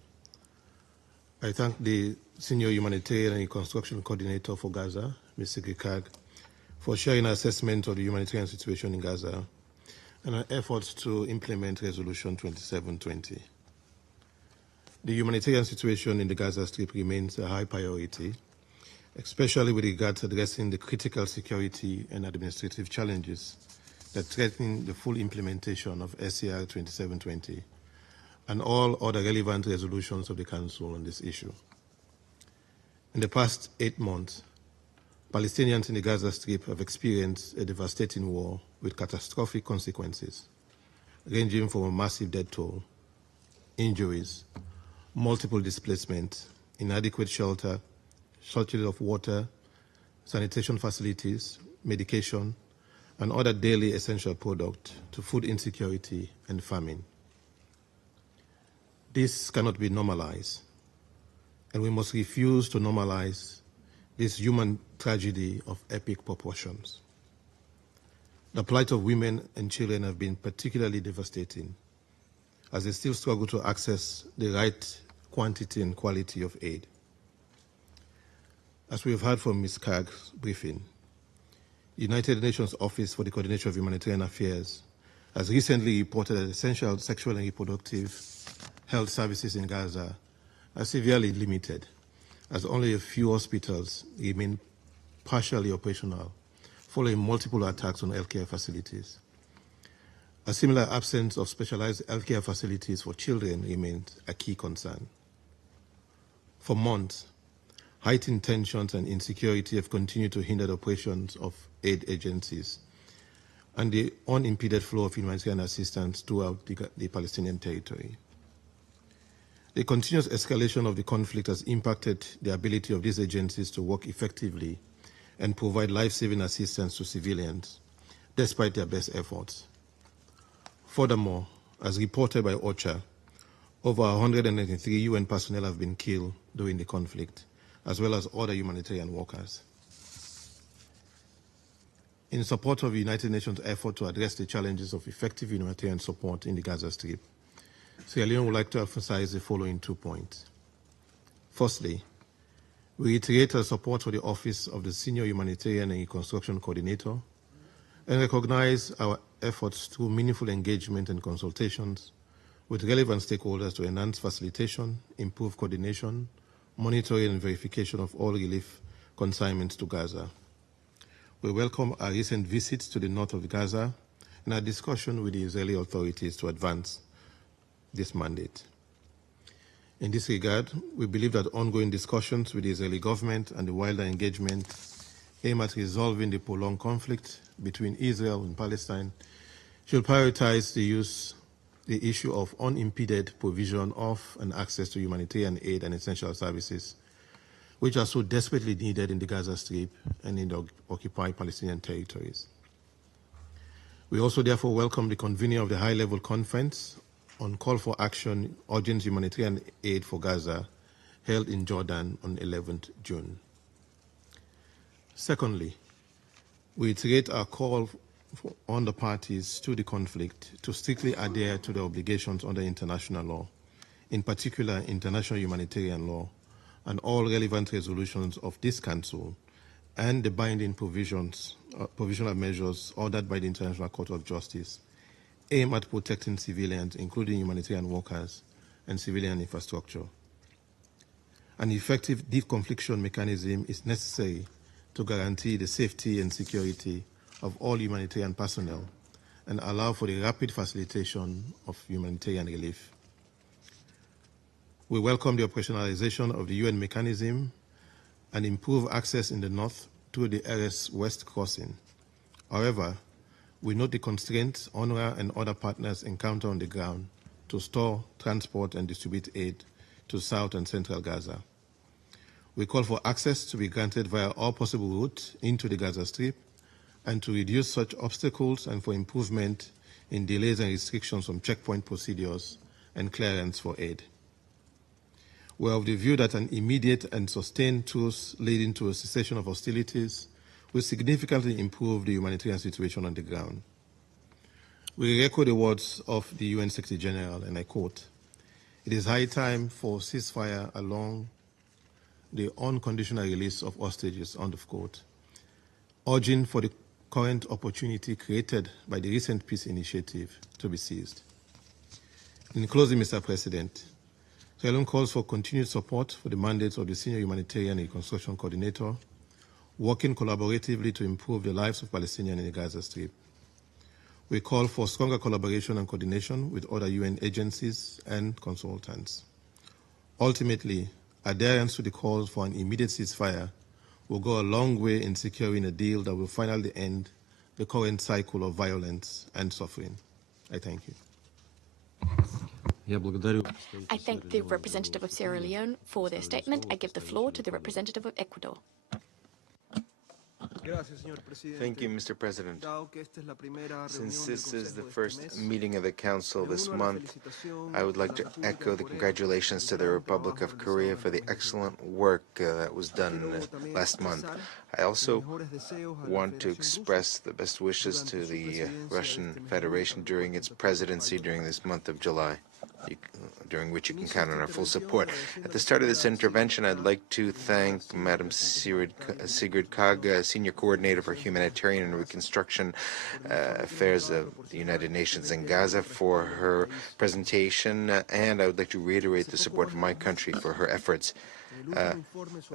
I thank the Senior Humanitarian and Reconstruction Coordinator for Gaza, Ms. Sigrid Kaag, for sharing her assessment of the humanitarian situation in Gaza and her efforts to implement Resolution 2720. The humanitarian situation in the Gaza Strip remains a high priority, especially with regard to addressing the critical security and administrative challenges that threaten the full implementation of SCR 2720 and all other relevant resolutions of the Council on this issue. In the past 8 months, Palestinians in the Gaza Strip have experienced a devastating war with catastrophic consequences, ranging from a massive death toll, injuries, multiple displacements, inadequate shelter, shortage of water, sanitation facilities, medication, and other daily essential products to food insecurity and famine. This cannot be normalized, and we must refuse to normalize this human tragedy of epic proportions. The plight of women and children have been particularly devastating, as they still struggle to access the right quantity and quality of aid. As we have heard from Ms. Kaag's briefing, the United Nations Office for the Coordination of Humanitarian Affairs has recently reported that essential sexual and reproductive health services in Gaza are severely limited, as only a few hospitals remain partially operational following multiple attacks on healthcare facilities. A similar absence of specialized healthcare facilities for children remains a key concern. For months, heightened tensions and insecurity have continued to hinder the operations of aid agencies and the unimpeded flow of humanitarian assistance throughout the Palestinian territory. The continuous escalation of the conflict has impacted the ability of these agencies to work effectively and provide life-saving assistance to civilians, despite their best efforts. Furthermore, as reported by OCHA, over 193 UN personnel have been killed during the conflict, as well as other humanitarian workers. In support of the United Nations' effort to address the challenges of effective humanitarian support in the Gaza Strip, Sierra Leone would like to emphasize the following 2 points. Firstly, we reiterate our support for the Office of the Senior Humanitarian and Reconstruction Coordinator and recognize our efforts through meaningful engagement and consultations with relevant stakeholders to enhance facilitation, improve coordination, monitoring and verification of all relief consignments to Gaza. We welcome our recent visits to the north of Gaza and our discussion with the Israeli authorities to advance this mandate. In this regard, we believe that ongoing discussions with the Israeli government and the wider engagement aimed at resolving the prolonged conflict between Israel and Palestine should prioritize the issue of unimpeded provision of and access to humanitarian aid and essential services, which are so desperately needed in the Gaza Strip and in the occupied Palestinian territories. We also therefore welcome the convening of the high-level conference on call for action urgent humanitarian aid for Gaza, held in Jordan on 11th June. Secondly, we reiterate our call on the parties to the conflict to strictly adhere to their obligations under international law, in particular international humanitarian law, and all relevant resolutions of this Council, and the binding provisional measures ordered by the International Court of Justice, aimed at protecting civilians, including humanitarian workers and civilian infrastructure. An effective deconfliction mechanism is necessary to guarantee the safety and security of all humanitarian personnel and allow for the rapid facilitation of humanitarian relief. We welcome the operationalization of the UN mechanism and improve access in the north through the RS West crossing. However, we note the constraints UNRWA and other partners encounter on the ground to store, transport, and distribute aid to South and Central Gaza. We call for access to be granted via all possible routes into the Gaza Strip and to reduce such obstacles and for improvement in delays and restrictions from checkpoint procedures and clearance for aid. We are of the view that an immediate and sustained truce leading to a cessation of hostilities will significantly improve the humanitarian situation on the ground. We echo the words of the UN Secretary General, and I quote, "It is high time for ceasefire along the unconditional release of hostages," end of quote, urging for the current opportunity created by the recent peace initiative to be seized. In closing, Mr. President, Sierra Leone calls for continued support for the mandates of the Senior Humanitarian and Reconstruction Coordinator, working collaboratively to improve the lives of Palestinians in the Gaza Strip. We call for stronger collaboration and coordination with other UN agencies and consultants. Ultimately, adherence to the calls for an immediate ceasefire will go a long way in securing a deal that will finally end the current cycle of violence and suffering. I thank you. I thank the representative of Sierra Leone for their statement. I give the floor to the representative of Ecuador. Thank you, Mr. President. Since this is the first meeting of the Council this month, I would like to echo the congratulations to the Republic of Korea for the excellent work that was done last month. I also want to express the best wishes to the Russian Federation during its presidency during this month of July, during which you can count on our full support. At the start of this intervention, I'd like to thank Madam Sigrid Kaag, Senior Coordinator for Humanitarian and Reconstruction Affairs of the United Nations in Gaza, for her presentation, and I would like to reiterate the support of my country for her efforts.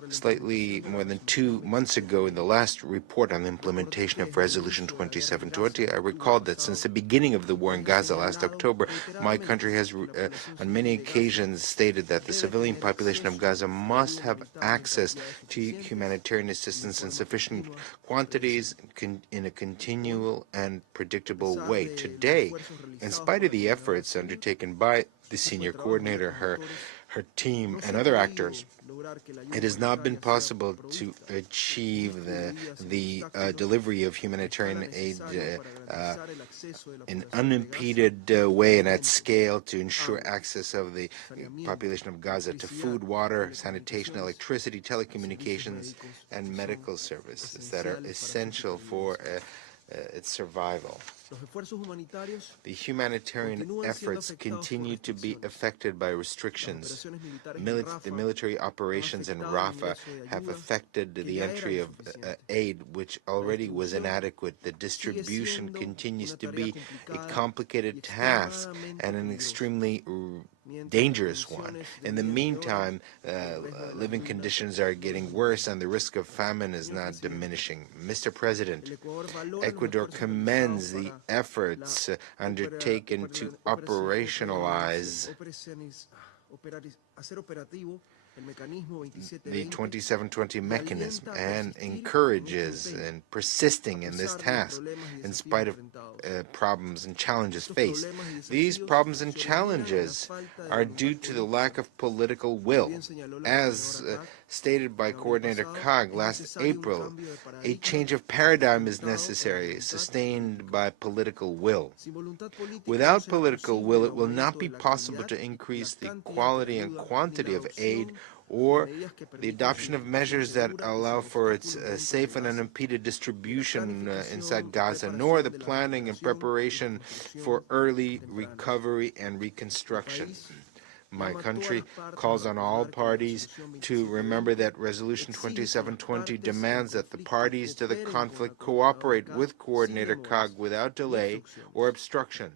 Slightly more than 2 months ago, in the last report on the implementation of Resolution 2720, I recalled that since the beginning of the war in Gaza last October, my country has on many occasions stated that the civilian population of Gaza must have access to humanitarian assistance in sufficient quantities in a continual and predictable way. Today, in spite of the efforts undertaken by the senior coordinator, her team, and other actors, it has not been possible to achieve the delivery of humanitarian aid in unimpeded way and at scale to ensure access of the population of Gaza to food, water, sanitation, electricity, telecommunications, and medical services that are essential for its survival. The humanitarian efforts continue to be affected by restrictions. The military operations in Rafah have affected the entry of aid, which already was inadequate. The distribution continues to be a complicated task and an extremely dangerous one. In the meantime, living conditions are getting worse and the risk of famine is not diminishing. Mr. President, Ecuador commends the efforts undertaken to operationalize the 2720 mechanism and encourages in persisting in this task in spite of problems and challenges faced. These problems and challenges are due to the lack of political will. As stated by Coordinator Kaag last April, a change of paradigm is necessary, sustained by political will. Without political will, it will not be possible to increase the quality and quantity of aid or the adoption of measures that allow for its safe and unimpeded distribution inside Gaza, nor the planning and preparation for early recovery and reconstruction. My country calls on all parties to remember that Resolution 2720 demands that the parties to the conflict cooperate with Coordinator Kaag without delay or obstruction,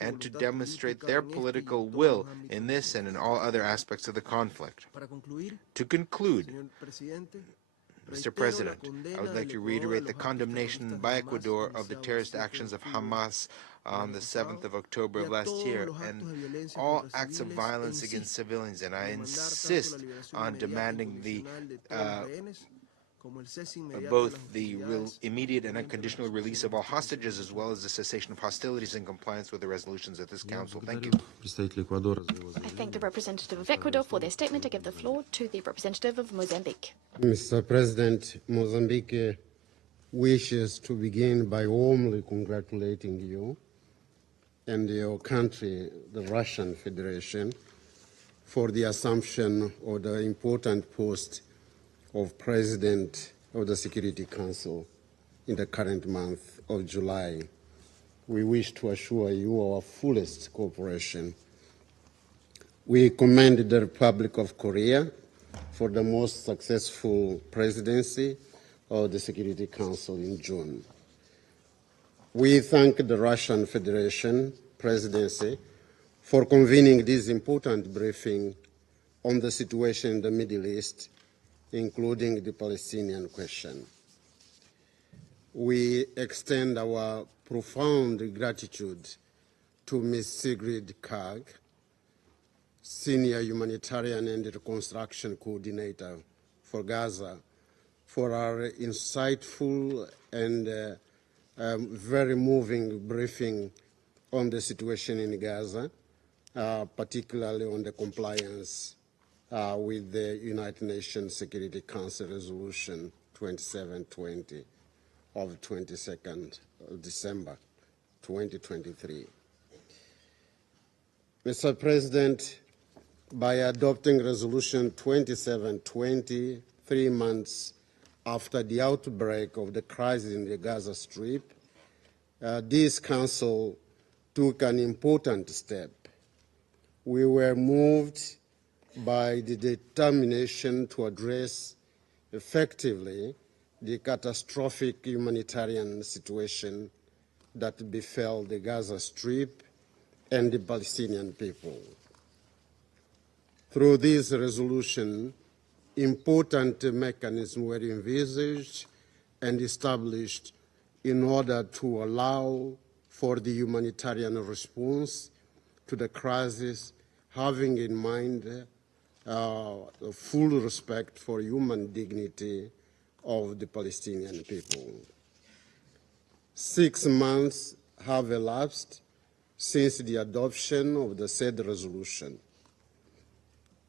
and to demonstrate their political will in this and in all other aspects of the conflict. To conclude, Mr. President, I would like to reiterate the condemnation by Ecuador of the terrorist actions of Hamas on the 7th of October of last year and all acts of violence against civilians, and I insist on demanding both the immediate and unconditional release of all hostages as well as the cessation of hostilities in compliance with the resolutions of this Council. Thank you. I thank the representative of Ecuador for their statement. I give the floor to the representative of Mozambique. Mr. President, Mozambique wishes to begin by warmly congratulating you and your country, the Russian Federation, for the assumption of the important post of President of the Security Council in the current month of July. We wish to assure you our fullest cooperation. We commend the Republic of Korea for the most successful presidency of the Security Council in June. We thank the Russian Federation presidency for convening this important briefing on the situation in the Middle East, including the Palestinian question. We extend our profound gratitude to Ms. Sigrid Kaag, Senior Humanitarian and Reconstruction Coordinator for Gaza, for our insightful and very moving briefing on the situation in Gaza, particularly on the compliance with the United Nations Security Council Resolution 2720 of 22nd of December 2023. Mr. President, by adopting Resolution 2720, 3 months after the outbreak of the crisis in the Gaza Strip, this Council took an important step. We were moved by the determination to address effectively the catastrophic humanitarian situation that befell the Gaza Strip and the Palestinian people. Through this resolution, important mechanisms were envisaged and established in order to allow for the humanitarian response to the crisis, having in mind full respect for human dignity of the Palestinian people. 6 months have elapsed since the adoption of the said resolution.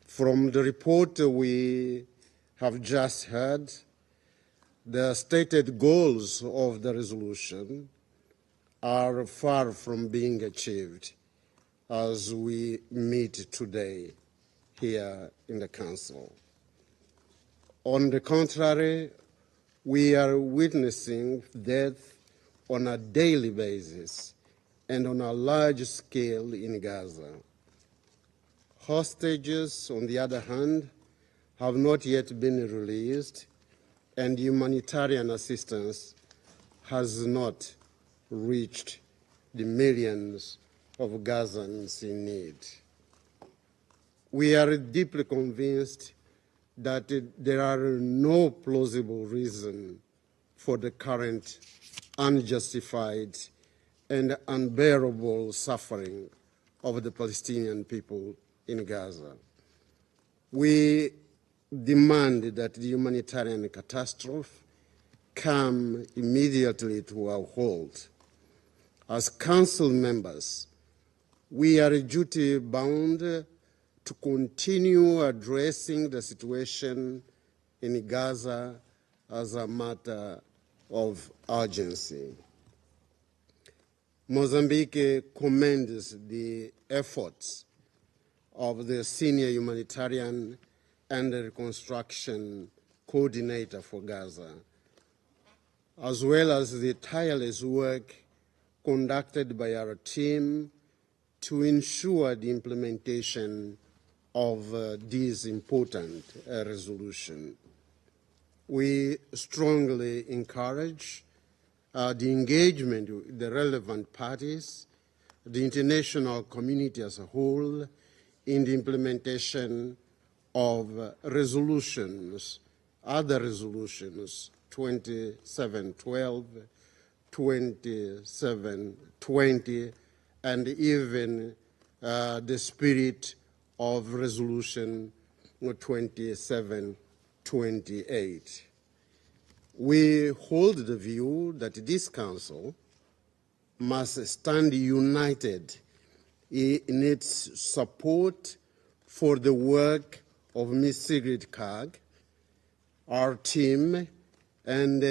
From the report we have just heard, the stated goals of the resolution are far from being achieved as we meet today here in the Council. On the contrary, we are witnessing death on a daily basis and on a large scale in Gaza. Hostages, on the other hand, have not yet been released, and humanitarian assistance has not reached the millions of Gazans in need. We are deeply convinced that there are no plausible reasons for the current unjustified and unbearable suffering of the Palestinian people in Gaza. We demand that the humanitarian catastrophe come immediately to a halt. As Council members, we are duty-bound to continue addressing the situation in Gaza as a matter of urgency. Mozambique commends the efforts of the Senior Humanitarian and Reconstruction Coordinator for Gaza, as well as the tireless work conducted by our team to ensure the implementation of this important resolution. We strongly encourage the engagement with the relevant parties, the international community as a whole, in the implementation of resolutions, other resolutions, 2712, 2720, and even the spirit of resolution 2728. We hold the view that this Council must stand united in its support for the work of Ms. Sigrid Kaag, our team, and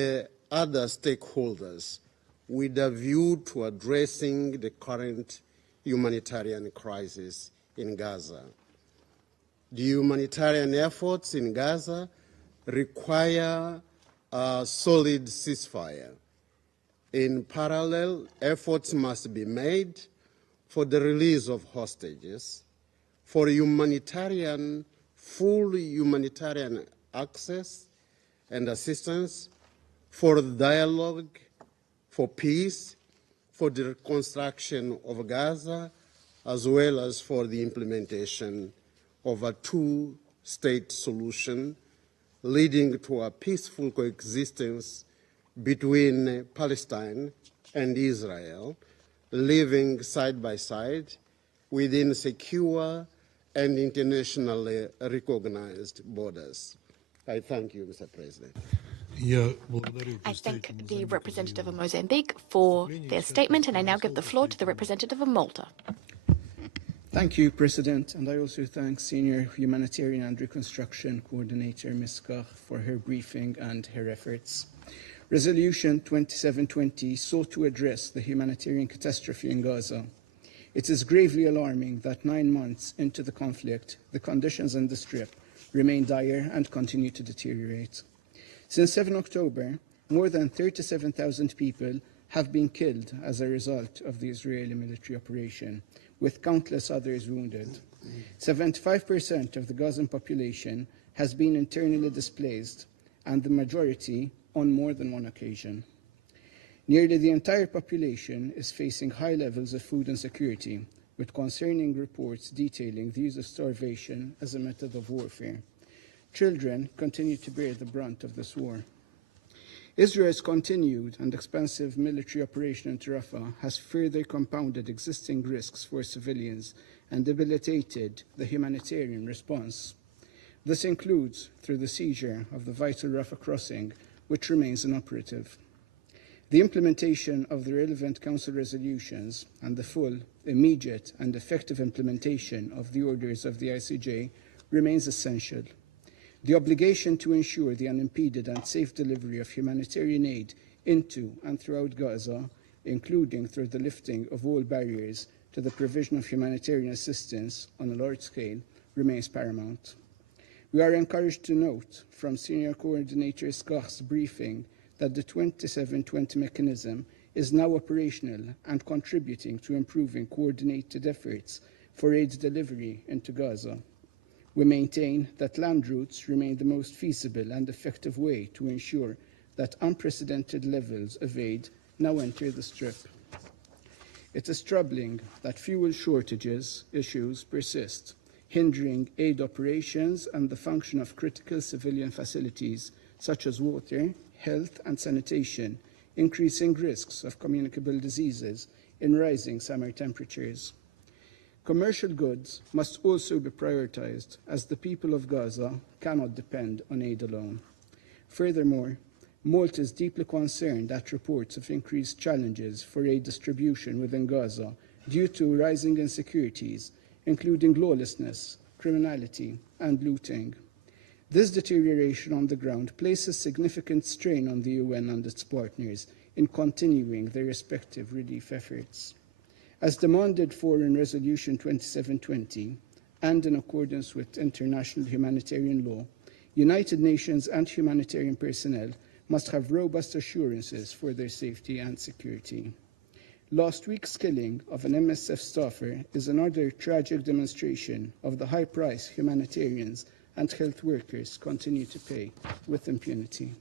other stakeholders with a view to addressing the current humanitarian crisis in Gaza. The humanitarian efforts in Gaza require a solid ceasefire. In parallel, efforts must be made for the release of hostages, for full humanitarian access and assistance, for dialogue, for peace, for the reconstruction of Gaza, as well as for the implementation of a two-state solution leading to a peaceful coexistence between Palestine and Israel, living side by side within secure and internationally recognized borders. I thank you, Mr. President. I thank the representative of Mozambique for their statement, and I now give the floor to the representative of Malta. Thank you, President, and I also thank Senior Humanitarian and Reconstruction Coordinator Ms. Kaag for her briefing and her efforts. Resolution 2720 sought to address the humanitarian catastrophe in Gaza. It is gravely alarming that 9 months into the conflict, the conditions in the Strip remain dire and continue to deteriorate. Since 7 October, more than 37,000 people have been killed as a result of the Israeli military operation, with countless others wounded. 75% of the Gazan population has been internally displaced, and the majority on more than one occasion. Nearly the entire population is facing high levels of food insecurity, with concerning reports detailing the use of starvation as a method of warfare. Children continue to bear the brunt of this war. Israel's continued and expansive military operation in Rafah has further compounded existing risks for civilians and debilitated the humanitarian response. This includes through the seizure of the vital Rafah crossing, which remains inoperative. The implementation of the relevant Council resolutions and the full, immediate, and effective implementation of the orders of the ICJ remains essential. The obligation to ensure the unimpeded and safe delivery of humanitarian aid into and throughout Gaza, including through the lifting of all barriers to the provision of humanitarian assistance on a large scale, remains paramount. We are encouraged to note from Senior Coordinator Kaag's briefing that the 2720 mechanism is now operational and contributing to improving coordinated efforts for aid delivery into Gaza. We maintain that land routes remain the most feasible and effective way to ensure that unprecedented levels of aid now enter the Strip. It is troubling that fuel shortages issues persist, hindering aid operations and the function of critical civilian facilities such as water, health and sanitation, increasing risks of communicable diseases in rising summer temperatures. Commercial goods must also be prioritized, as the people of Gaza cannot depend on aid alone. Furthermore, Malta is deeply concerned at reports of increased challenges for aid distribution within Gaza due to rising insecurities, including lawlessness, criminality, and looting. This deterioration on the ground places significant strain on the UN and its partners in continuing their respective relief efforts. As demanded for in Resolution 2720 and in accordance with international humanitarian law, United Nations and humanitarian personnel must have robust assurances for their safety and security. Last week's killing of an MSF staffer is another tragic demonstration of the high price humanitarians and health workers continue to pay with impunity.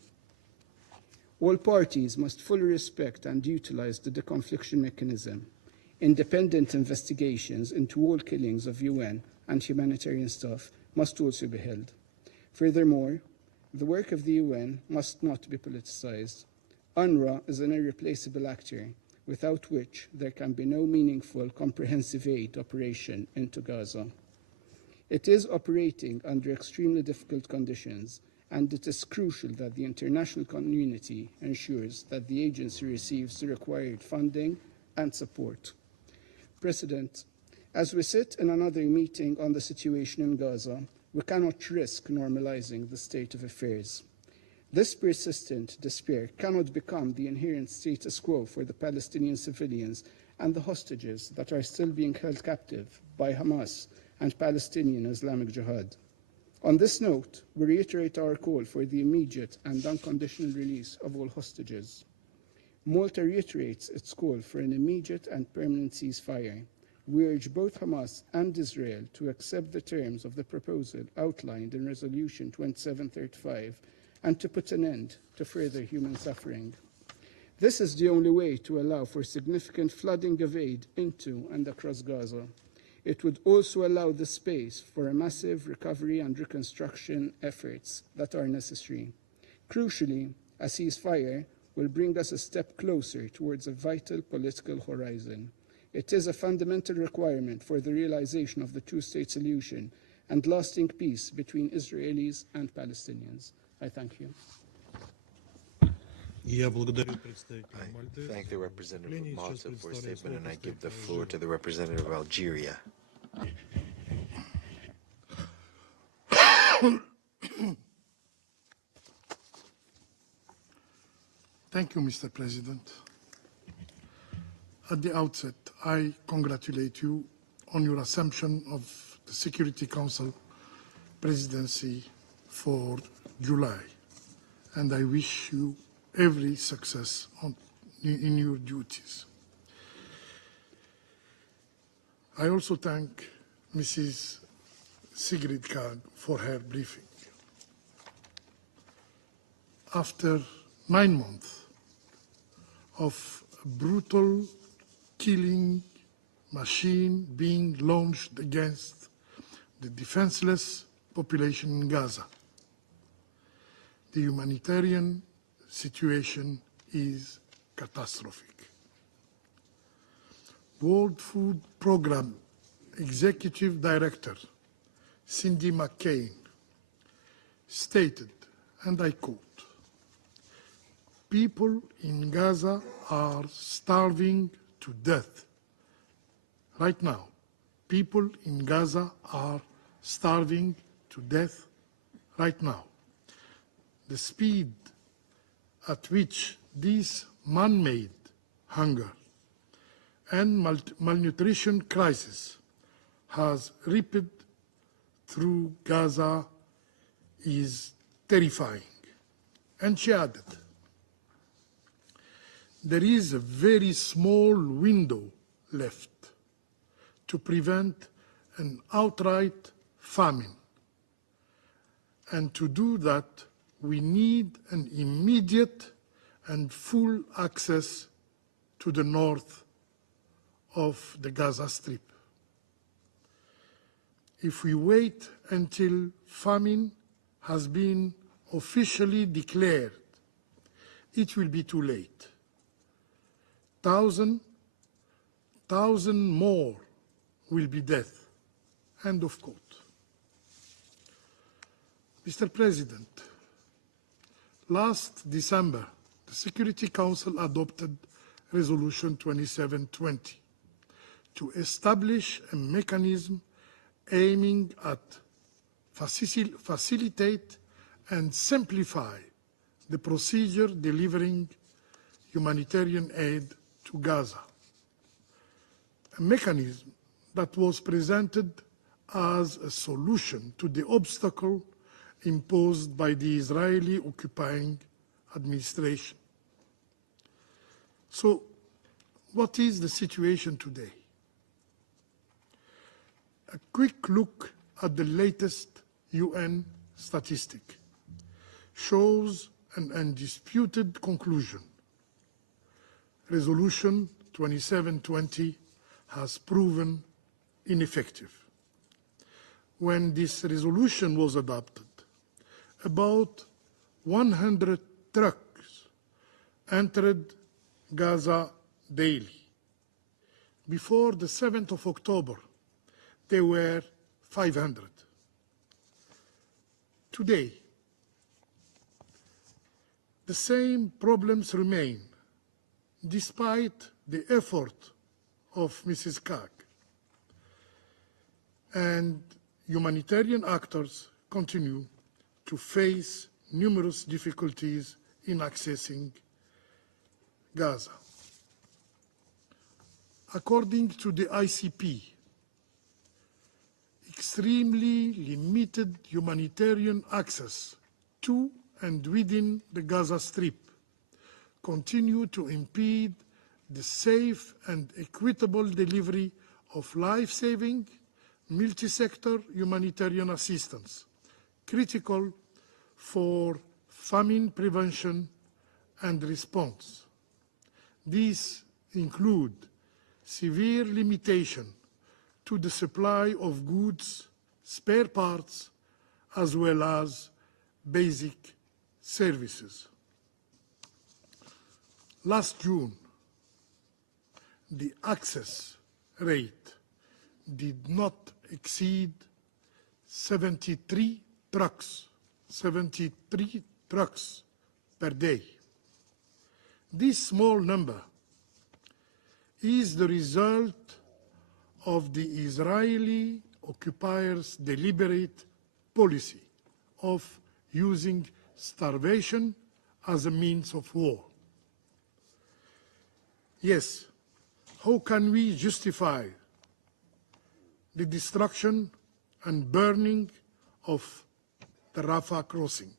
All parties must fully respect and utilize the deconfliction mechanism. Independent investigations into all killings of UN and humanitarian staff must also be held. Furthermore, the work of the UN must not be politicized. UNRWA is an irreplaceable actor, without which there can be no meaningful comprehensive aid operation into Gaza. It is operating under extremely difficult conditions, and it is crucial that the international community ensures that the agency receives the required funding and support. President, as we sit in another meeting on the situation in Gaza, we cannot risk normalizing the state of affairs. This persistent despair cannot become the inherent status quo for the Palestinian civilians and the hostages that are still being held captive by Hamas and Palestinian Islamic Jihad. On this note, we reiterate our call for the immediate and unconditional release of all hostages. Malta reiterates its call for an immediate and permanent ceasefire. We urge both Hamas and Israel to accept the terms of the proposal outlined in Resolution 2735 and to put an end to further human suffering. This is the only way to allow for significant flooding of aid into and across Gaza. It would also allow the space for a massive recovery and reconstruction efforts that are necessary. Crucially, a ceasefire will bring us a step closer towards a vital political horizon. It is a fundamental requirement for the realization of the two-state solution and lasting peace between Israelis and Palestinians. I thank you. I thank the representative of Malta for his statement, and I give the floor to the representative of Algeria. Thank you, Mr. President. At the outset, I congratulate you on your assumption of the Security Council presidency for July, and I wish you every success in your duties. I also thank Mrs. Sigrid Kaag for her briefing. After 9 months of brutal killing machine being launched against the defenseless population in Gaza, the humanitarian situation is catastrophic. World Food Programme Executive Director Cindy McCain stated, and I quote, "People in Gaza are starving to death. Right now, people in Gaza are starving to death right now. The speed at which this man-made hunger and malnutrition crisis has ripped through Gaza is terrifying." And she added, "There is a very small window left to prevent an outright famine. And to do that, we need an immediate and full access to the north of the Gaza Strip. If we wait until famine has been officially declared, it will be too late. Thousand more will be death. End of quote. Mr. President, last December, the Security Council adopted Resolution 2720 to establish a mechanism aiming at facilitate and simplify the procedure delivering humanitarian aid to Gaza. A mechanism that was presented as a solution to the obstacle imposed by the Israeli occupying administration. So, what is the situation today? A quick look at the latest UN statistic shows an undisputed conclusion. Resolution 2720 has proven ineffective. When this resolution was adopted, about 100 trucks entered Gaza daily. Before the 7th of October, there were 500. Today, the same problems remain, despite the effort of Mrs. Kaag. And humanitarian actors continue to face numerous difficulties in accessing Gaza. According to the ICP, extremely limited humanitarian access to and within the Gaza Strip continue to impede the safe and equitable delivery of life-saving, multi-sector humanitarian assistance, critical for famine prevention and response. These include severe limitation to the supply of goods, spare parts, as well as basic services. Last June, the access rate did not exceed 73 trucks per day. This small number is the result of the Israeli occupiers' deliberate policy of using starvation as a means of war. Yes, how can we justify the destruction and burning of the Rafah crossing,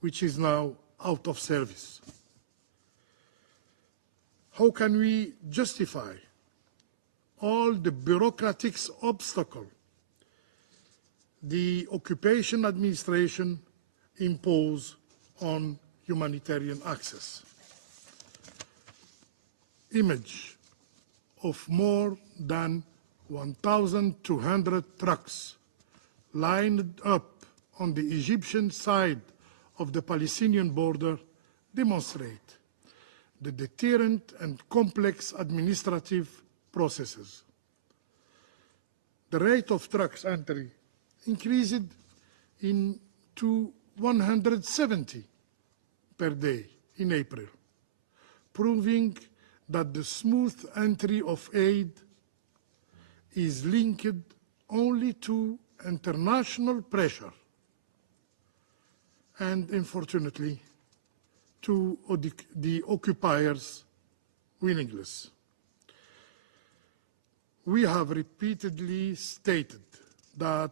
which is now out of service? How can we justify all the bureaucratic obstacles the occupation administration impose on humanitarian access? Image of more than 1,200 trucks lined up on the Egyptian side of the Palestinian border demonstrate the deterrent and complex administrative processes. The rate of trucks entry increased to 170 per day in April, proving that the smooth entry of aid is linked only to international pressure and, unfortunately, to the occupiers' willingness. We have repeatedly stated that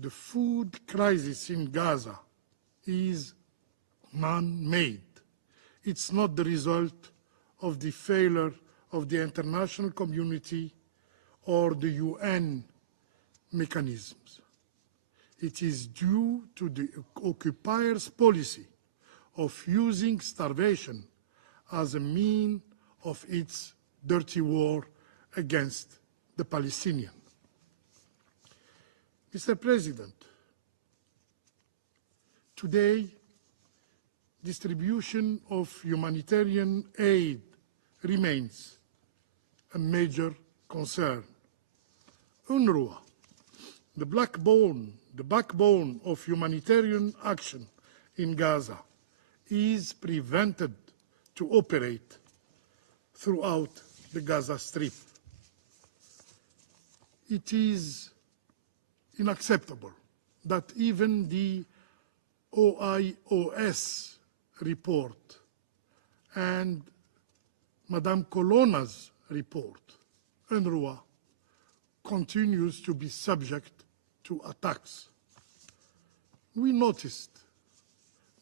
the food crisis in Gaza is man-made. It's not the result of the failure of the international community or the UN mechanisms. It is due to the occupiers' policy of using starvation as a means of its dirty war against the Palestinians. Mr. President, today, distribution of humanitarian aid remains a major concern UNRWA, the backbone of humanitarian action in Gaza, is prevented to operate throughout the Gaza Strip. It is unacceptable that even the OIOS report and Madame Colonna's report, UNRWA continues to be subject to attacks. We noticed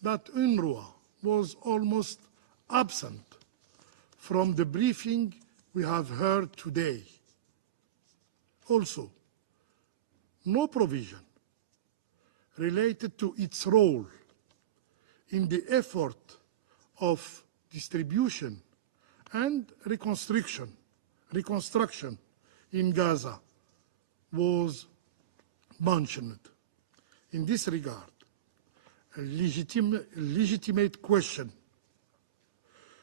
that UNRWA was almost absent from the briefing we have heard today. Also, no provision related to its role in the effort of distribution and reconstruction in Gaza was mentioned. In this regard, a legitimate question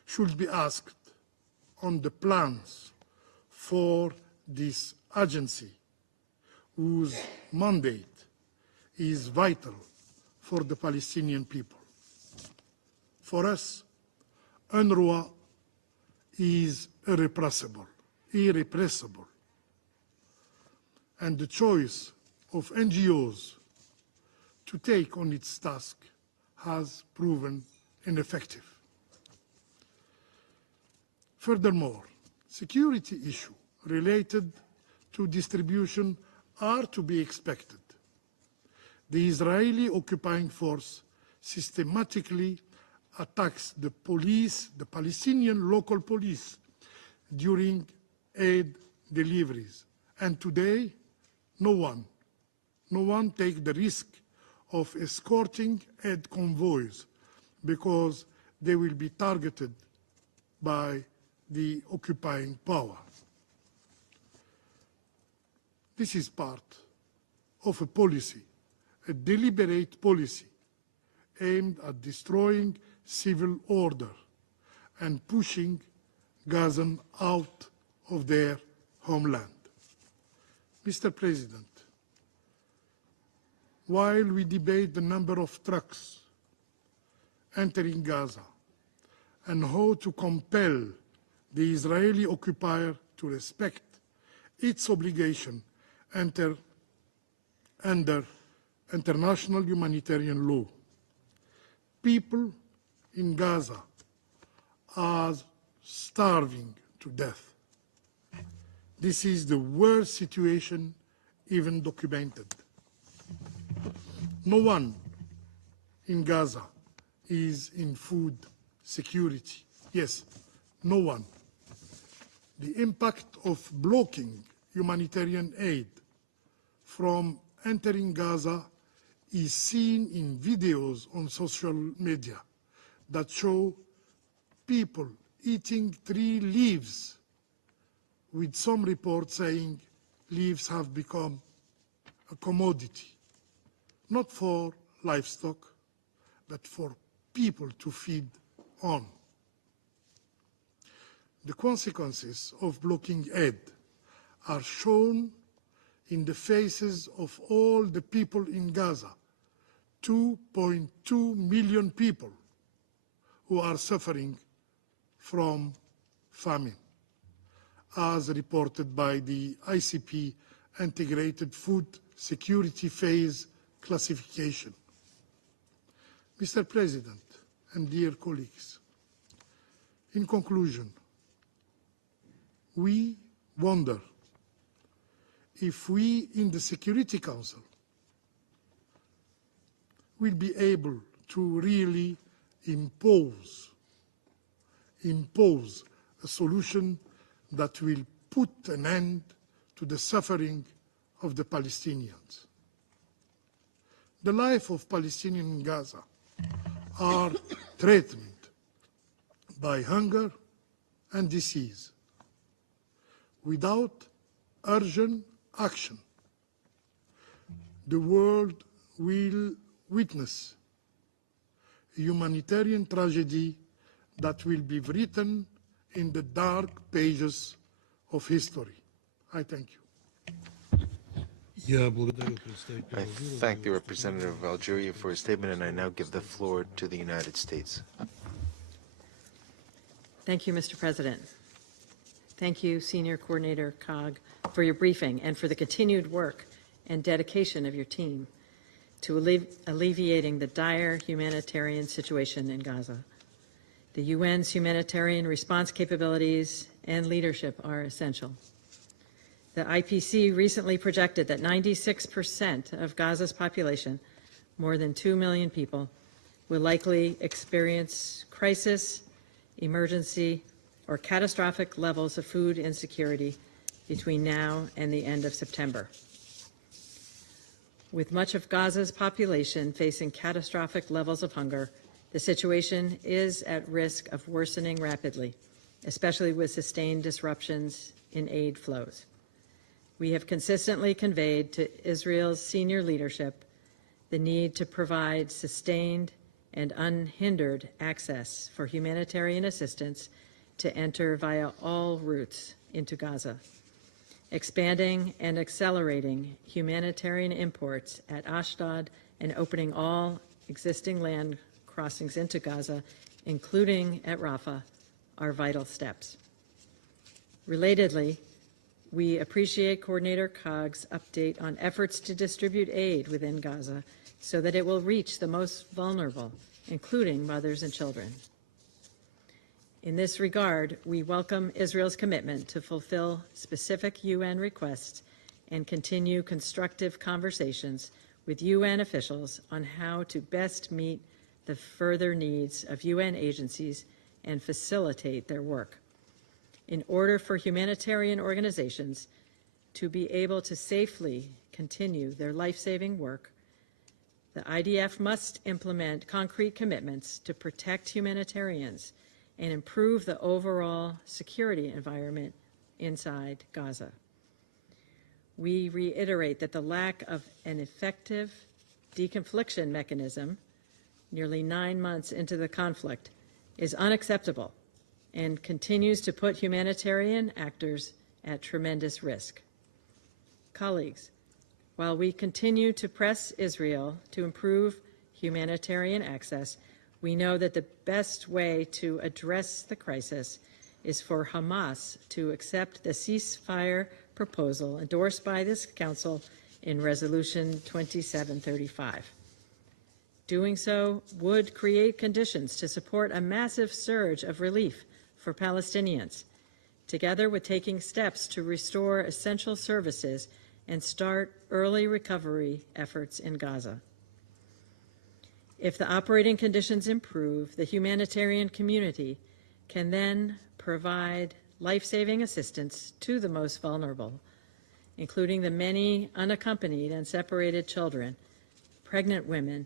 should be asked on the plans for this agency, whose mandate is vital for the Palestinian people. For us, UNRWA is irrepressible, and the choice of NGOs to take on its task has proven ineffective. Furthermore, security issues related to distribution are to be expected. The Israeli occupying force systematically attacks the police, the Palestinian local police, during aid deliveries. And today, no one takes the risk of escorting aid convoys because they will be targeted by the occupying power. This is part of a policy, a deliberate policy aimed at destroying civil order and pushing Gazans out of their homeland. Mr. President, while we debate the number of trucks entering Gaza and how to compel the Israeli occupier to respect its obligation under international humanitarian law, people in Gaza are starving to death. This is the worst situation even documented. No one in Gaza is in food security. Yes, no one. The impact of blocking humanitarian aid from entering Gaza is seen in videos on social media that show people eating tree leaves, with some reports saying leaves have become a commodity, not for livestock, but for people to feed on. The consequences of blocking aid are shown in the faces of all the people in Gaza, 2.2 million people who are suffering from famine, as reported by the ICP Integrated Food Security Phase Classification. Mr. President and dear colleagues, in conclusion, we wonder if we in the Security Council will be able to really impose a solution that will put an end to the suffering of the Palestinians. The life of Palestinians in Gaza are threatened by hunger and disease. Without urgent action, the world will witness a humanitarian tragedy that will be written in the dark pages of history. I thank you. I thank the representative of Algeria for his statement, and I now give the floor to the United States. Thank you, Mr. President. Thank you, Senior Coordinator Kaag, for your briefing and for the continued work and dedication of your team to alleviating the dire humanitarian situation in Gaza. The UN's humanitarian response capabilities and leadership are essential. The IPC recently projected that 96% of Gaza's population, more than 2 million people, will likely experience crisis, emergency, or catastrophic levels of food insecurity between now and the end of September. With much of Gaza's population facing catastrophic levels of hunger, the situation is at risk of worsening rapidly, especially with sustained disruptions in aid flows. We have consistently conveyed to Israel's senior leadership the need to provide sustained and unhindered access for humanitarian assistance to enter via all routes into Gaza. Expanding and accelerating humanitarian imports at Ashdod and opening all existing land crossings into Gaza, including at Rafah, are vital steps. Relatedly, we appreciate Coordinator Kaag's update on efforts to distribute aid within Gaza so that it will reach the most vulnerable, including mothers and children. In this regard, we welcome Israel's commitment to fulfill specific UN requests and continue constructive conversations with UN officials on how to best meet the further needs of UN agencies and facilitate their work. In order for humanitarian organizations to be able to safely continue their life-saving work, the IDF must implement concrete commitments to protect humanitarians and improve the overall security environment inside Gaza. We reiterate that the lack of an effective deconfliction mechanism nearly 9 months into the conflict is unacceptable and continues to put humanitarian actors at tremendous risk. Colleagues, while we continue to press Israel to improve humanitarian access, we know that the best way to address the crisis is for Hamas to accept the ceasefire proposal endorsed by this Council in Resolution 2735. Doing so would create conditions to support a massive surge of relief for Palestinians, together with taking steps to restore essential services and start early recovery efforts in Gaza. If the operating conditions improve, the humanitarian community can then provide life-saving assistance to the most vulnerable, including the many unaccompanied and separated children, pregnant women,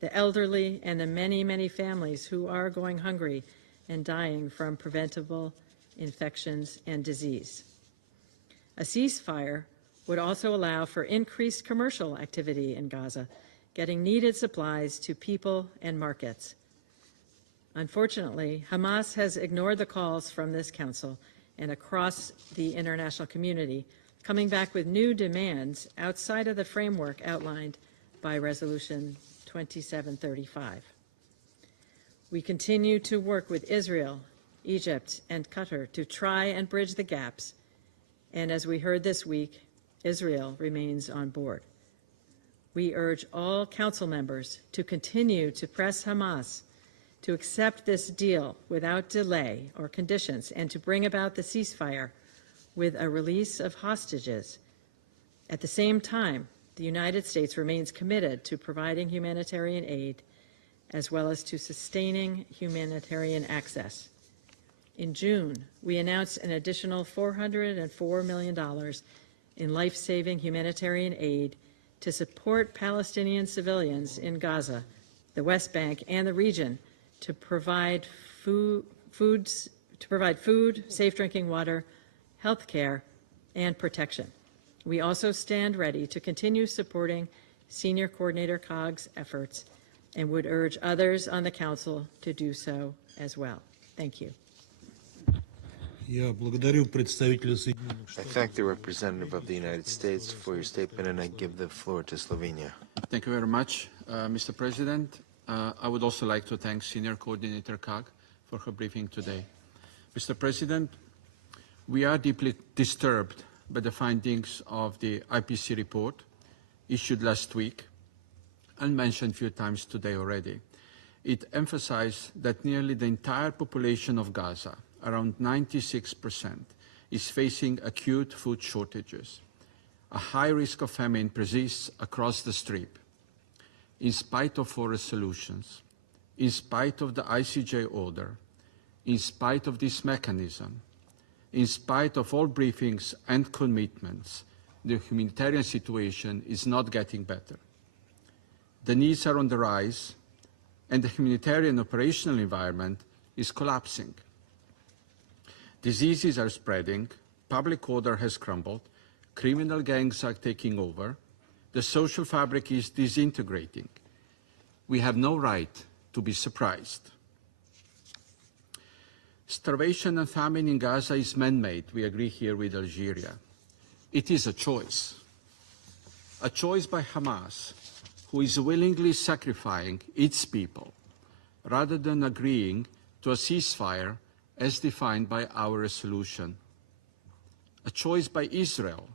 the elderly, and the many, many families who are going hungry and dying from preventable infections and disease. A ceasefire would also allow for increased commercial activity in Gaza, getting needed supplies to people and markets. Unfortunately, Hamas has ignored the calls from this Council and across the international community, coming back with new demands outside of the framework outlined by Resolution 2735. We continue to work with Israel, Egypt, and Qatar to try and bridge the gaps, and as we heard this week, Israel remains on board. We urge all Council members to continue to press Hamas to accept this deal without delay or conditions and to bring about the ceasefire with a release of hostages. At the same time, the United States remains committed to providing humanitarian aid as well as to sustaining humanitarian access. In June, we announced an additional $404 million in life-saving humanitarian aid to support Palestinian civilians in Gaza, the West Bank, and the region to provide food, safe drinking water, health care, and protection. We also stand ready to continue supporting Senior Coordinator Kaag's efforts and would urge others on the Council to do so as well. Thank you. Я благодарю представителя Соединенных I Штатов. thank the representative of the United States for your statement, and I give the floor to Slovenia. Thank you very much, Mr. President. I would also like to thank Senior Coordinator Kaag for her briefing today. Mr. President, we are deeply disturbed by the findings of the IPC report issued last week and mentioned a few times today already. It emphasized that nearly the entire population of Gaza, around 96%, is facing acute food shortages. A high risk of famine persists across the Strip. In spite of forest solutions, in spite of the ICJ order, in spite of this mechanism, in spite of all briefings and commitments, the humanitarian situation is not getting better. The needs are on the rise, and the humanitarian operational environment is collapsing. Diseases are spreading, public order has crumbled, criminal gangs are taking over, the social fabric is disintegrating. We have no right to be surprised. Starvation and famine in Gaza is man-made, we agree here with Algeria. It is a choice by Hamas, who is willingly sacrificing its people rather than agreeing to a ceasefire as defined by our resolution. A choice by Israel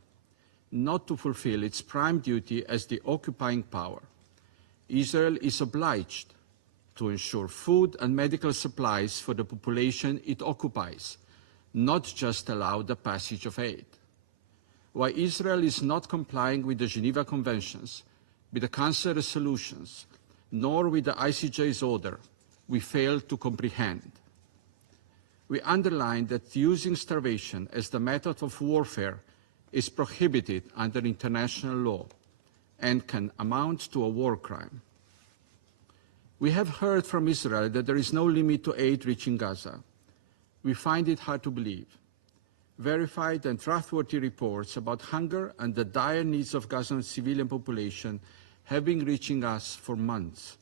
not to fulfill its prime duty as the occupying power. Israel is obliged to ensure food and medical supplies for the population it occupies, not just allow the passage of aid. Why Israel is not complying with the Geneva Conventions, with the Council resolutions, nor with the ICJ's order, we fail to comprehend. We underline that using starvation as the method of warfare is prohibited under international law and can amount to a war crime. We have heard from Israel that there is no limit to aid reaching Gaza. We find it hard to believe. Verified and trustworthy reports about hunger and the dire needs of Gazan civilian population have been reaching us for months.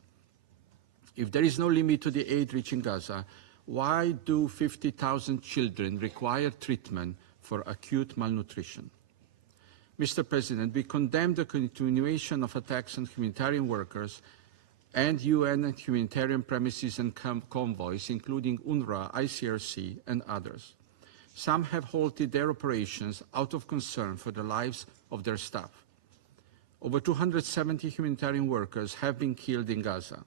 If there is no limit to the aid reaching Gaza, why do 50,000 children require treatment for acute malnutrition? Mr. President, we condemn the continuation of attacks on humanitarian workers and UN and humanitarian premises and convoys, including UNRWA, ICRC, and others. Some have halted their operations out of concern for the lives of their staff. Over 270 humanitarian workers have been killed in Gaza.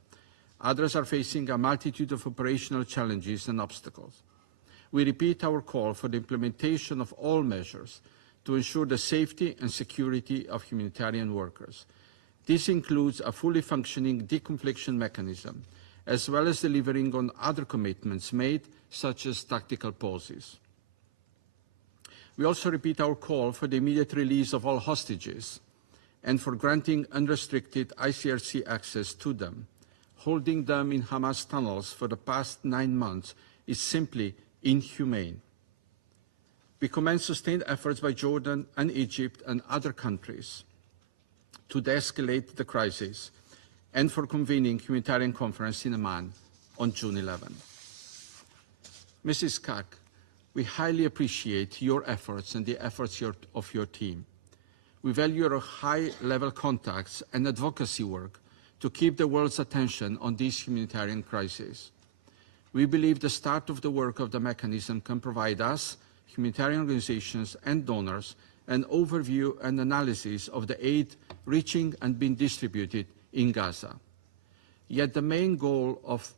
Others are facing a multitude of operational challenges and obstacles. We repeat our call for the implementation of all measures to ensure the safety and security of humanitarian workers. This includes a fully functioning deconfliction mechanism, as well as delivering on other commitments made, such as tactical pauses. We also repeat our call for the immediate release of all hostages and for granting unrestricted ICRC access to them. Holding them in Hamas tunnels for the past 9 months is simply inhumane. We commend sustained efforts by Jordan and Egypt and other countries to de-escalate the crisis and for convening humanitarian conference in Amman on June 11. Mrs. Kaag, we highly appreciate your efforts and the efforts of your team. We value your high-level contacts and advocacy work to keep the world's attention on this humanitarian crisis. We believe the start of the work of the mechanism can provide us, humanitarian organizations and donors, an overview and analysis of the aid reaching and being distributed in Gaza. Yet the main goal of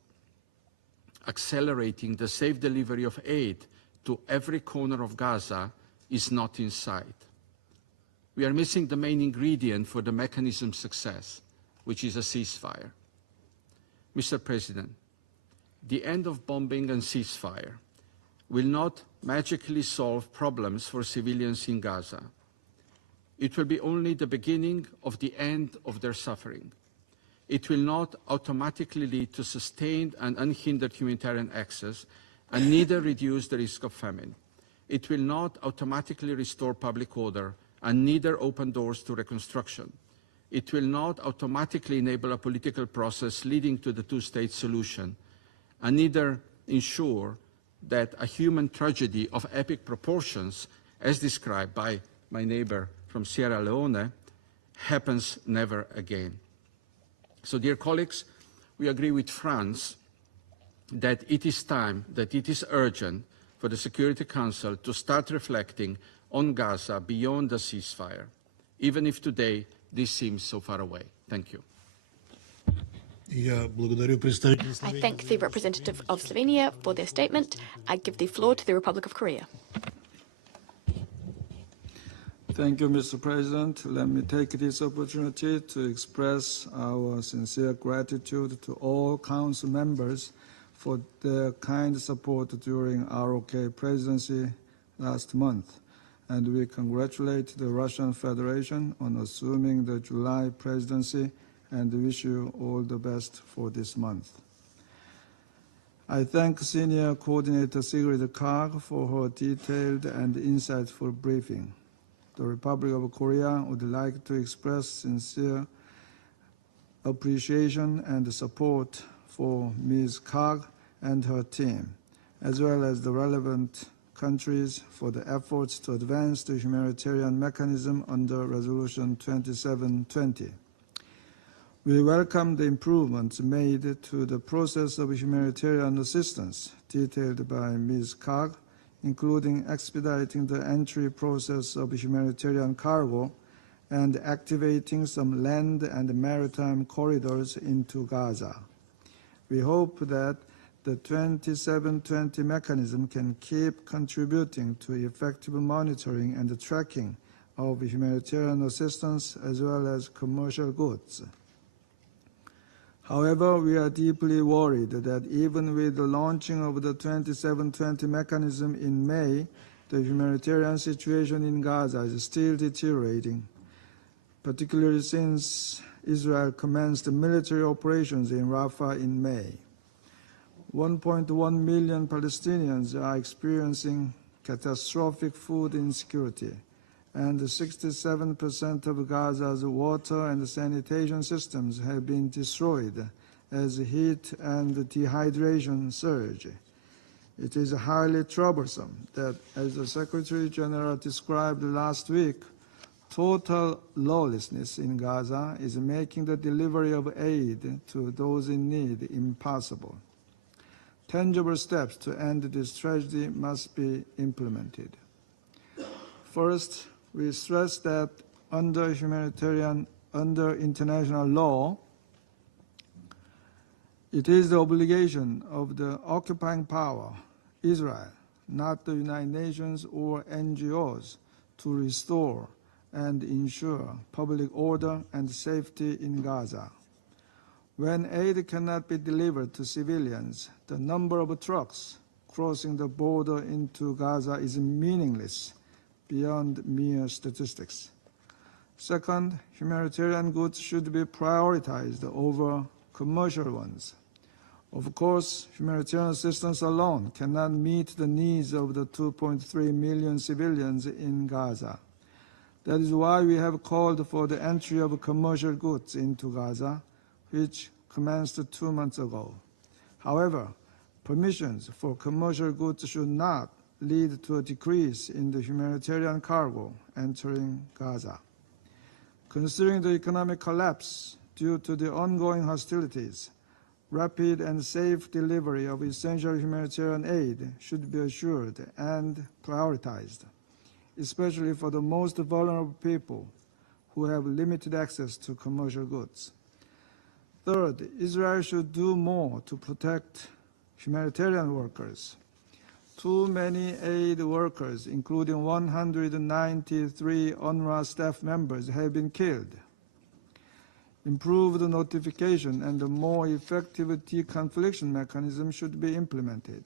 accelerating the safe delivery of aid to every corner of Gaza is not in sight. We are missing the main ingredient for the mechanism's success, which is a ceasefire. Mr. President, the end of bombing and ceasefire will not magically solve problems for civilians in Gaza. It will be only the beginning of the end of their suffering. It will not automatically lead to sustained and unhindered humanitarian access, and neither reduce the risk of famine. It will not automatically restore public order, and neither open doors to reconstruction. It will not automatically enable a political process leading to the two-state solution, and neither ensure that a human tragedy of epic proportions, as described by my neighbor from Sierra Leone, happens never again. So, dear colleagues, we agree with France that it is time, that it is urgent for the Security Council to start reflecting on Gaza beyond the ceasefire, even if today this seems so far away. Thank you. I thank the representative of Slovenia for their statement. I give the floor to the Republic of Korea. Thank you, Mr. President. Let me take this opportunity to express our sincere gratitude to all Council members for their kind support during ROK presidency last month. And we congratulate the Russian Federation on assuming the July presidency and wish you all the best for this month. I thank Senior Coordinator Sigrid Kaag for her detailed and insightful briefing. The Republic of Korea would like to express sincere appreciation and support for Ms. Kaag and her team, as well as the relevant countries for the efforts to advance the humanitarian mechanism under Resolution 2720. We welcome the improvements made to the process of humanitarian assistance detailed by Ms. Kaag, including expediting the entry process of humanitarian cargo and activating some land and maritime corridors into Gaza. We hope that the 2720 mechanism can keep contributing to effective monitoring and tracking of humanitarian assistance as well as commercial goods. However, we are deeply worried that even with the launching of the 2720 mechanism in May, the humanitarian situation in Gaza is still deteriorating, particularly since Israel commenced military operations in Rafah in May. 1.1 million Palestinians are experiencing catastrophic food insecurity, and 67% of Gaza's water and sanitation systems have been destroyed as heat and dehydration surge. It is highly troublesome that, as the Secretary General described last week, total lawlessness in Gaza is making the delivery of aid to those in need impossible. Tangible steps to end this tragedy must be implemented. First, we stress that under international law, it is the obligation of the occupying power, Israel, not the United Nations or NGOs, to restore and ensure public order and safety in Gaza. When aid cannot be delivered to civilians, the number of trucks crossing the border into Gaza is meaningless beyond mere statistics. Second, humanitarian goods should be prioritized over commercial ones. Of course, humanitarian assistance alone cannot meet the needs of the 2.3 million civilians in Gaza. That is why we have called for the entry of commercial goods into Gaza, which commenced 2 months ago. However, permissions for commercial goods should not lead to a decrease in the humanitarian cargo entering Gaza. Considering the economic collapse due to the ongoing hostilities, rapid and safe delivery of essential humanitarian aid should be assured and prioritized, especially for the most vulnerable people who have limited access to commercial goods. Third, Israel should do more to protect humanitarian workers. Too many aid workers, including 193 UNRWA staff members, have been killed. Improved notification and a more effective deconfliction mechanism should be implemented.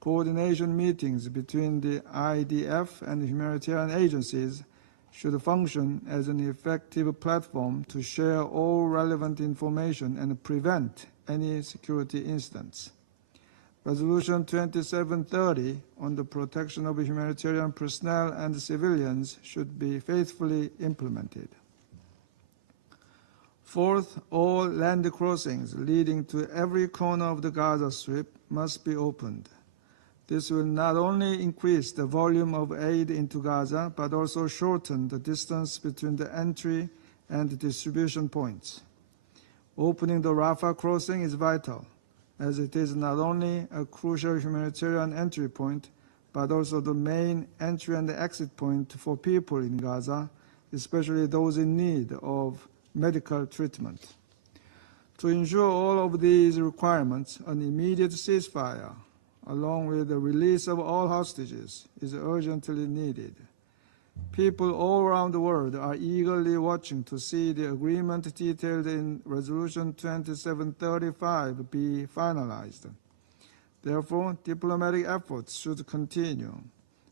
Coordination meetings between the IDF and humanitarian agencies should function as an effective platform to share all relevant information and prevent any security incidents. Resolution 2730 on the protection of humanitarian personnel and civilians should be faithfully implemented. Fourth, all land crossings leading to every corner of the Gaza Strip must be opened. This will not only increase the volume of aid into Gaza, but also shorten the distance between the entry and the distribution points. Opening the Rafah crossing is vital, as it is not only a crucial humanitarian entry point, but also the main entry and exit point for people in Gaza, especially those in need of medical treatment. To ensure all of these requirements, an immediate ceasefire, along with the release of all hostages, is urgently needed. People all around the world are eagerly watching to see the agreement detailed in Resolution 2735 be finalized. Therefore, diplomatic efforts should continue,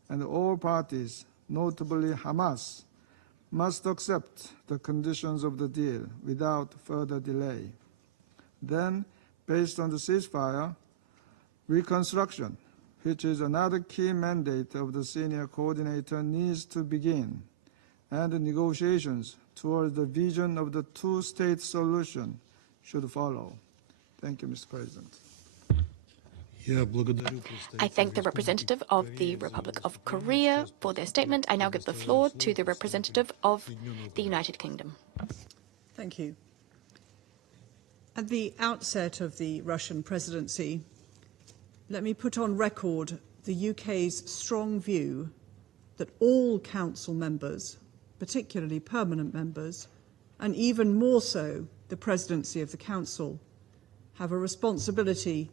and all parties, notably Hamas, must accept the conditions of the deal without further delay. Then, based on the ceasefire, Reconstruction, which is another key mandate of the senior coordinator, needs to begin, and the negotiations towards the vision of the two-state solution should follow. Thank you, Mr. President. I thank the representative of the Republic of Korea for their statement. I now give the floor to the representative of the United Kingdom. Thank you. At the outset of the Russian presidency, let me put on record the UK's strong view that all council members, particularly permanent members, and even more so the presidency of the council, have a responsibility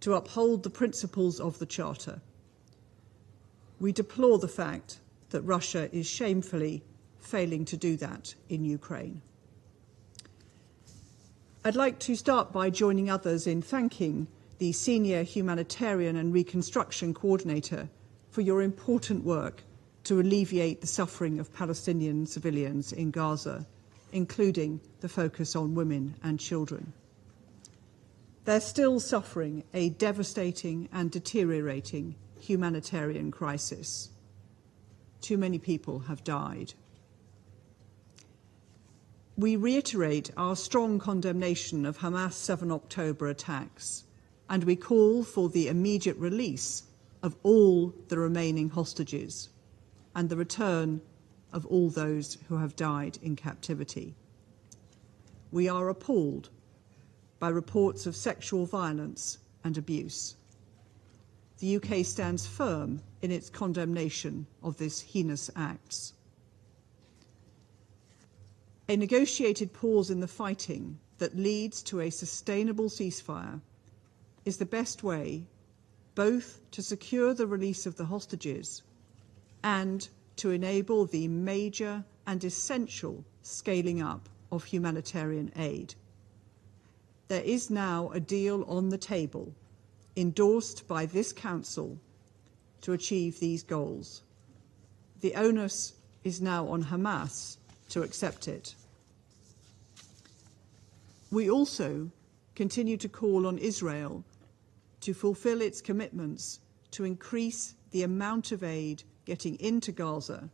to uphold the principles of the Charter. We deplore the fact that Russia is shamefully failing to do that in Ukraine. I'd like to start by joining others in thanking the Senior Humanitarian and Reconstruction Coordinator for your important work to alleviate the suffering of Palestinian civilians in Gaza, including the focus on women and children. They're still suffering a devastating and deteriorating humanitarian crisis. Too many people have died. We reiterate our strong condemnation of Hamas' 7 October attacks, and we call for the immediate release of all the remaining hostages and the return of all those who have died in captivity. We are appalled by reports of sexual violence and abuse. The UK stands firm in its condemnation of these heinous acts. A negotiated pause in the fighting that leads to a sustainable ceasefire is the best way both to secure the release of the hostages and to enable the major and essential scaling up of humanitarian aid. There is now a deal on the table, endorsed by this Council, to achieve these goals. The onus is now on Hamas to accept it. We also continue to call on Israel to fulfill its commitments to increase the amount of aid getting into Gaza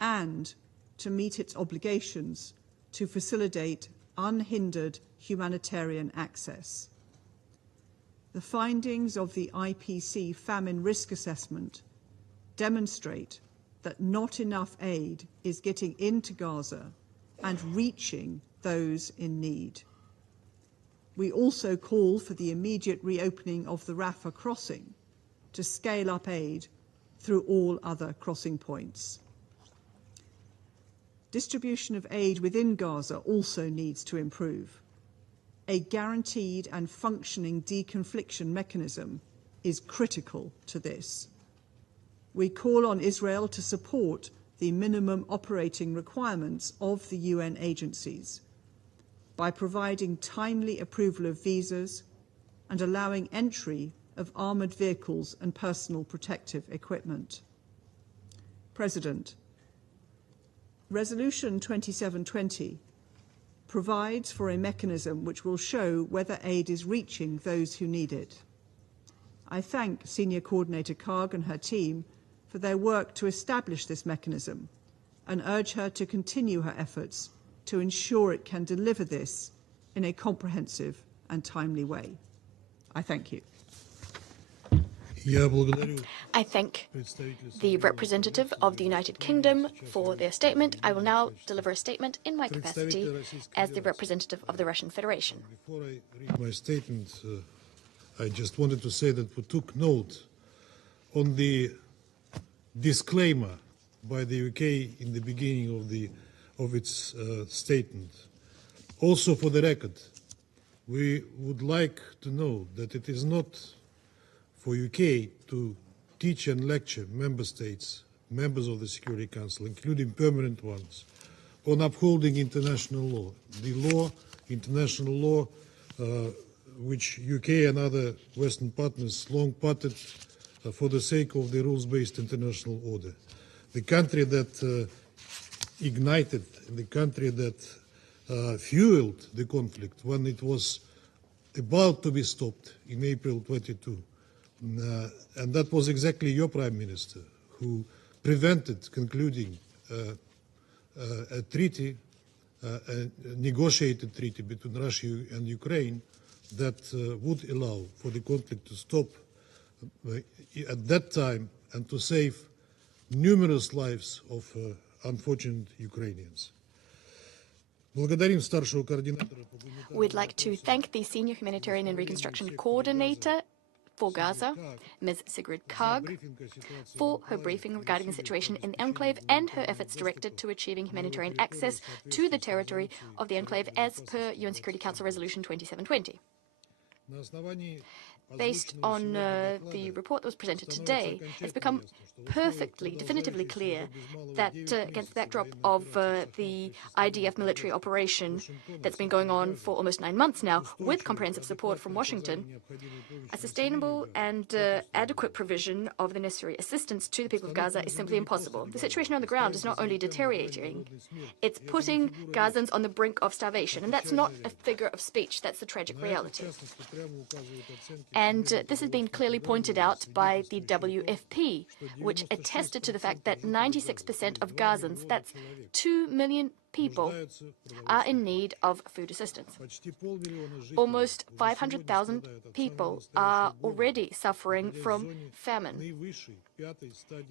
and to meet its obligations to facilitate unhindered humanitarian access. The findings of the IPC famine risk assessment demonstrate that not enough aid is getting into Gaza and reaching those in need. We also call for the immediate reopening of the Rafah crossing to scale up aid through all other crossing points. Distribution of aid within Gaza also needs to improve. A guaranteed and functioning deconfliction mechanism is critical to this. We call on Israel to support the minimum operating requirements of the UN agencies by providing timely approval of visas and allowing entry of armoured vehicles and personal protective equipment. President, Resolution 2720 provides for a mechanism which will show whether aid is reaching those who need it. I thank Senior Coordinator Kaag and her team for their work to establish this mechanism and urge her to continue her efforts to ensure it can deliver this in a comprehensive and timely way. I thank you. I thank the representative of the United Kingdom for their statement. I will now deliver a statement in my capacity as the representative of the Russian Federation. Before I read my statement, I just wanted to say that we took note on the disclaimer by the UK in the beginning of its statement. Also, for the record, we would like to know that it is not for UK to teach and lecture member states, members of the Security Council, including permanent ones, on upholding international law. The law, international law, which UK and other Western partners long parted for the sake of the rules-based international order. The country that ignited, the country that fueled the conflict when it was about to be stopped in April 22. And that was exactly your Prime Minister who prevented concluding a treaty, a negotiated treaty between Russia and Ukraine that would allow for the conflict to stop at that time and to save numerous lives of unfortunate Ukrainians. We'd like to thank the Senior Humanitarian and Reconstruction Coordinator for Gaza, Ms. Sigrid Kaag, for her briefing regarding the situation in the enclave and her efforts directed to achieving humanitarian access to the territory of the enclave as per UN Security Council Resolution 2720. Based on the report that was presented today, it's become perfectly, definitively clear that against the backdrop of the IDF military operation that's been going on for almost 9 months now, with comprehensive support from Washington, a sustainable and adequate provision of the necessary assistance to the people of Gaza is simply impossible. The situation on the ground is not only deteriorating, it's putting Gazans on the brink of starvation, and that's not a figure of speech, that's the tragic reality. And this has been clearly pointed out by the WFP, which attested to the fact that 96% of Gazans, that's 2 million people, are in need of food assistance. Almost 500,000 people are already suffering from famine.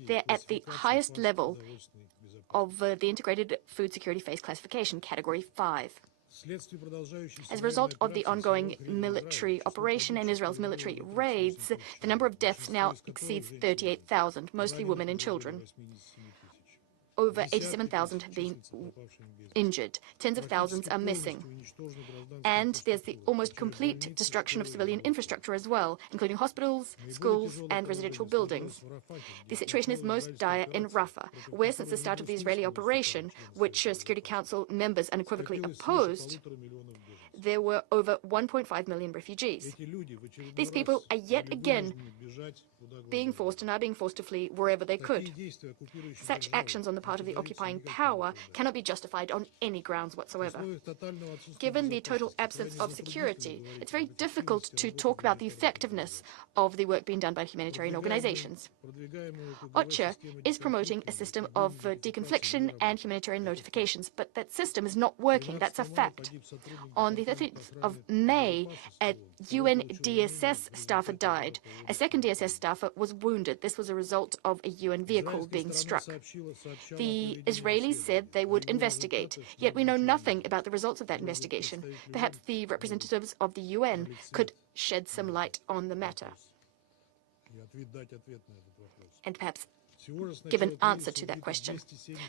They're at the highest level of the Integrated Food Security Phase Classification, Category 5. As a result of the ongoing military operation and Israel's military raids, the number of deaths now exceeds 38,000, mostly women and children. Over 87,000 have been injured. Tens of thousands are missing. And there's the almost complete destruction of civilian infrastructure as well, including hospitals, schools, and residential buildings. The situation is most dire in Rafah, where since the start of the Israeli operation, which Security Council members unequivocally opposed, there were over 1.5 million refugees. These people are yet again being forced and are being forced to flee wherever they could. Such actions on the part of the occupying power cannot be justified on any grounds whatsoever. Given the total absence of security, it's very difficult to talk about the effectiveness of the work being done by humanitarian organizations. OCHA is promoting a system of deconfliction and humanitarian notifications, but that system is not working. That's a fact. On the 13th of May, a UN DSS staffer died. A second DSS staffer was wounded. This was a result of a UN vehicle being struck. The Israelis said they would investigate, yet we know nothing about the results of that investigation. Perhaps the representatives of the UN could shed some light on the matter and perhaps give an answer to that question.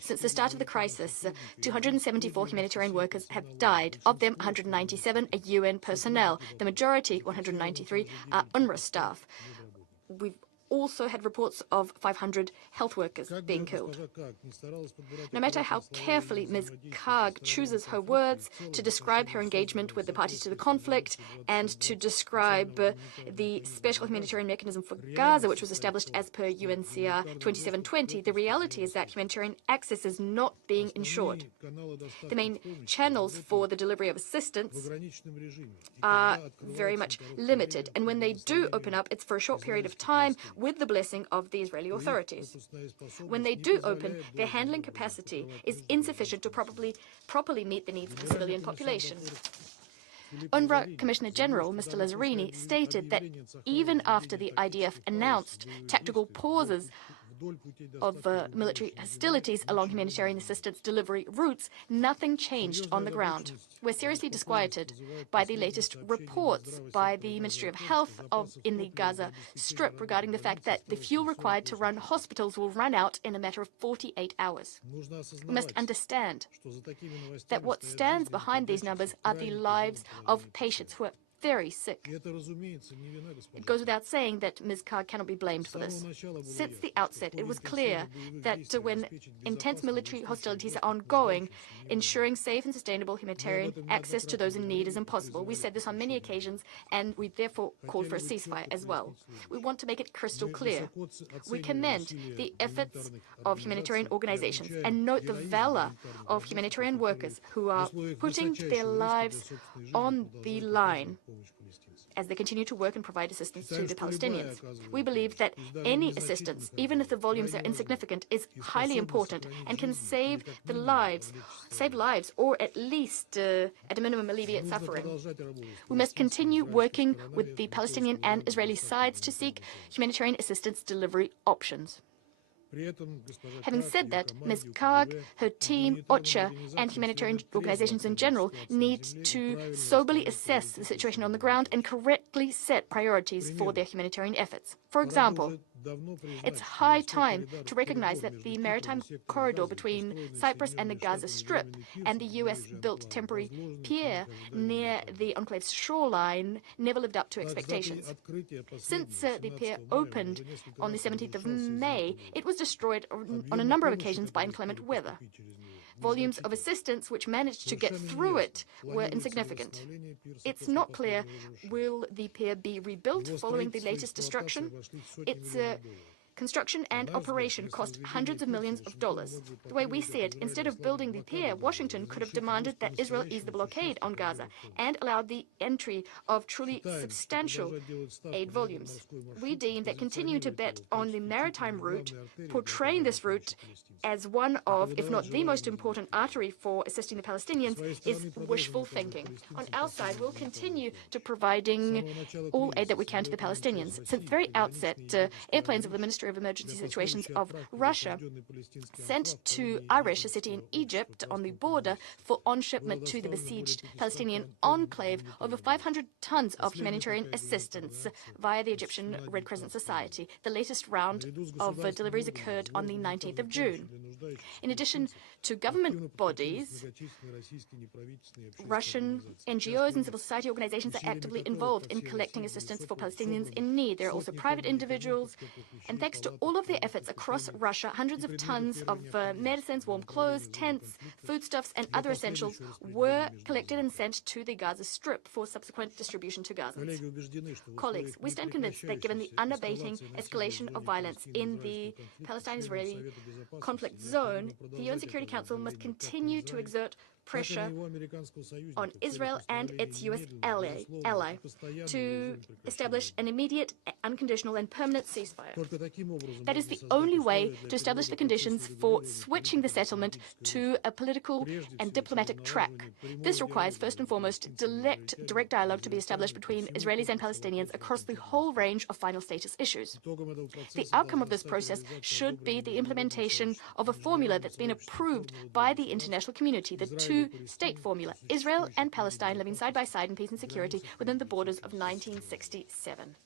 Since the start of the crisis, 274 humanitarian workers have died. Of them, 197 are UN personnel. The majority, 193, are UNRWA staff. We've also had reports of 500 health workers being killed. No matter how carefully Ms. Kaag chooses her words to describe her engagement with the parties to the conflict and to describe the special humanitarian mechanism for Gaza, which was established as per UNCR 2720, the reality is that humanitarian access is not being ensured. The main channels for the delivery of assistance are very much limited, and when they do open up, it's for a short period of time with the blessing of the Israeli authorities. When they do open, their handling capacity is insufficient to properly meet the needs of the civilian population. UNRWA Commissioner General, Mr. Lazzarini, stated that even after the IDF announced tactical pauses of military hostilities along humanitarian assistance delivery routes, nothing changed on the ground. We're seriously disquieted by the latest reports by the Ministry of Health in the Gaza Strip regarding the fact that the fuel required to run hospitals will run out in a matter of 48 hours. We must understand that what stands behind these numbers are the lives of patients who are very sick. It goes without saying that Ms. Kaag cannot be blamed for this. Since the outset, it was clear that when intense military hostilities are ongoing, ensuring safe and sustainable humanitarian access to those in need is impossible. We said this on many occasions, and we therefore called for a ceasefire as well. We want to make it crystal clear. We commend the efforts of humanitarian organizations and note the valor of humanitarian workers who are putting their lives on the line as they continue to work and provide assistance to the Palestinians. We believe that any assistance, even if the volumes are insignificant, is highly important and can save lives, or at least, at a minimum, alleviate suffering. We must continue working with the Palestinian and Israeli sides to seek humanitarian assistance delivery options. Having said that, Ms. Kaag, her team, OCHA, and humanitarian organizations in general need to soberly assess the situation on the ground and correctly set priorities for their humanitarian efforts. For example, it's high time to recognize that the maritime corridor between Cyprus and the Gaza Strip and the US-built temporary pier near the enclave's shoreline never lived up to expectations. Since the pier opened on the 17th of May, it was destroyed on a number of occasions by inclement weather. Volumes of assistance which managed to get through it were insignificant. It's not clear, will the pier be rebuilt following the latest destruction? Its construction and operation cost hundreds of millions of dollars. The way we see it, instead of building the pier, Washington could have demanded that Israel ease the blockade on Gaza and allowed the entry of truly substantial aid volumes. We deem that continuing to bet on the maritime route, portraying this route as one of, if not the most important artery for assisting the Palestinians, is wishful thinking. On our side, we'll continue to providing all aid that we can to the Palestinians. Since the very outset, airplanes of the Ministry of Emergency Situations of Russia sent to Arish, a city in Egypt on the border, for on-shipment to the besieged Palestinian enclave over 500 tons of humanitarian assistance via the Egyptian Red Crescent Society. The latest round of deliveries occurred on the 19th of June. In addition to government bodies, Russian NGOs and civil society organizations are actively involved in collecting assistance for Palestinians in need. There are also private individuals, and thanks to all of their efforts across Russia, hundreds of tons of medicines, warm clothes, tents, foodstuffs, and other essentials were collected and sent to the Gaza Strip for subsequent distribution to Gazans. Colleagues, we stand convinced that given the unabating escalation of violence in the Palestine-Israeli conflict zone, the UN Security Council must continue to exert pressure on Israel and its U.S. ally to establish an immediate, unconditional, and permanent ceasefire. That is the only way to establish the conditions for switching the settlement to a political and diplomatic track. This requires, first and foremost, direct dialogue to be established between Israelis and Palestinians across the whole range of final status issues. The outcome of this process should be the implementation of a formula that's been approved by the international community, the two-state formula, Israel and Palestine living side by side in peace and security within the borders of 1967.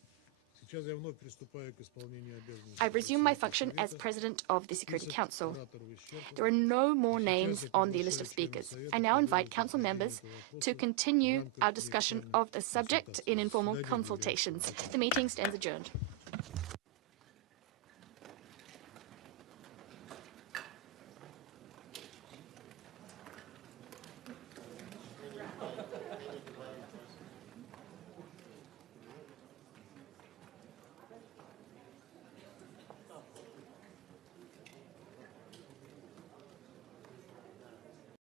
I resume my function as President of the Security Council. There are no more names on the list of speakers. I now invite Council members to continue our discussion of the subject in informal consultations. The meeting stands adjourned.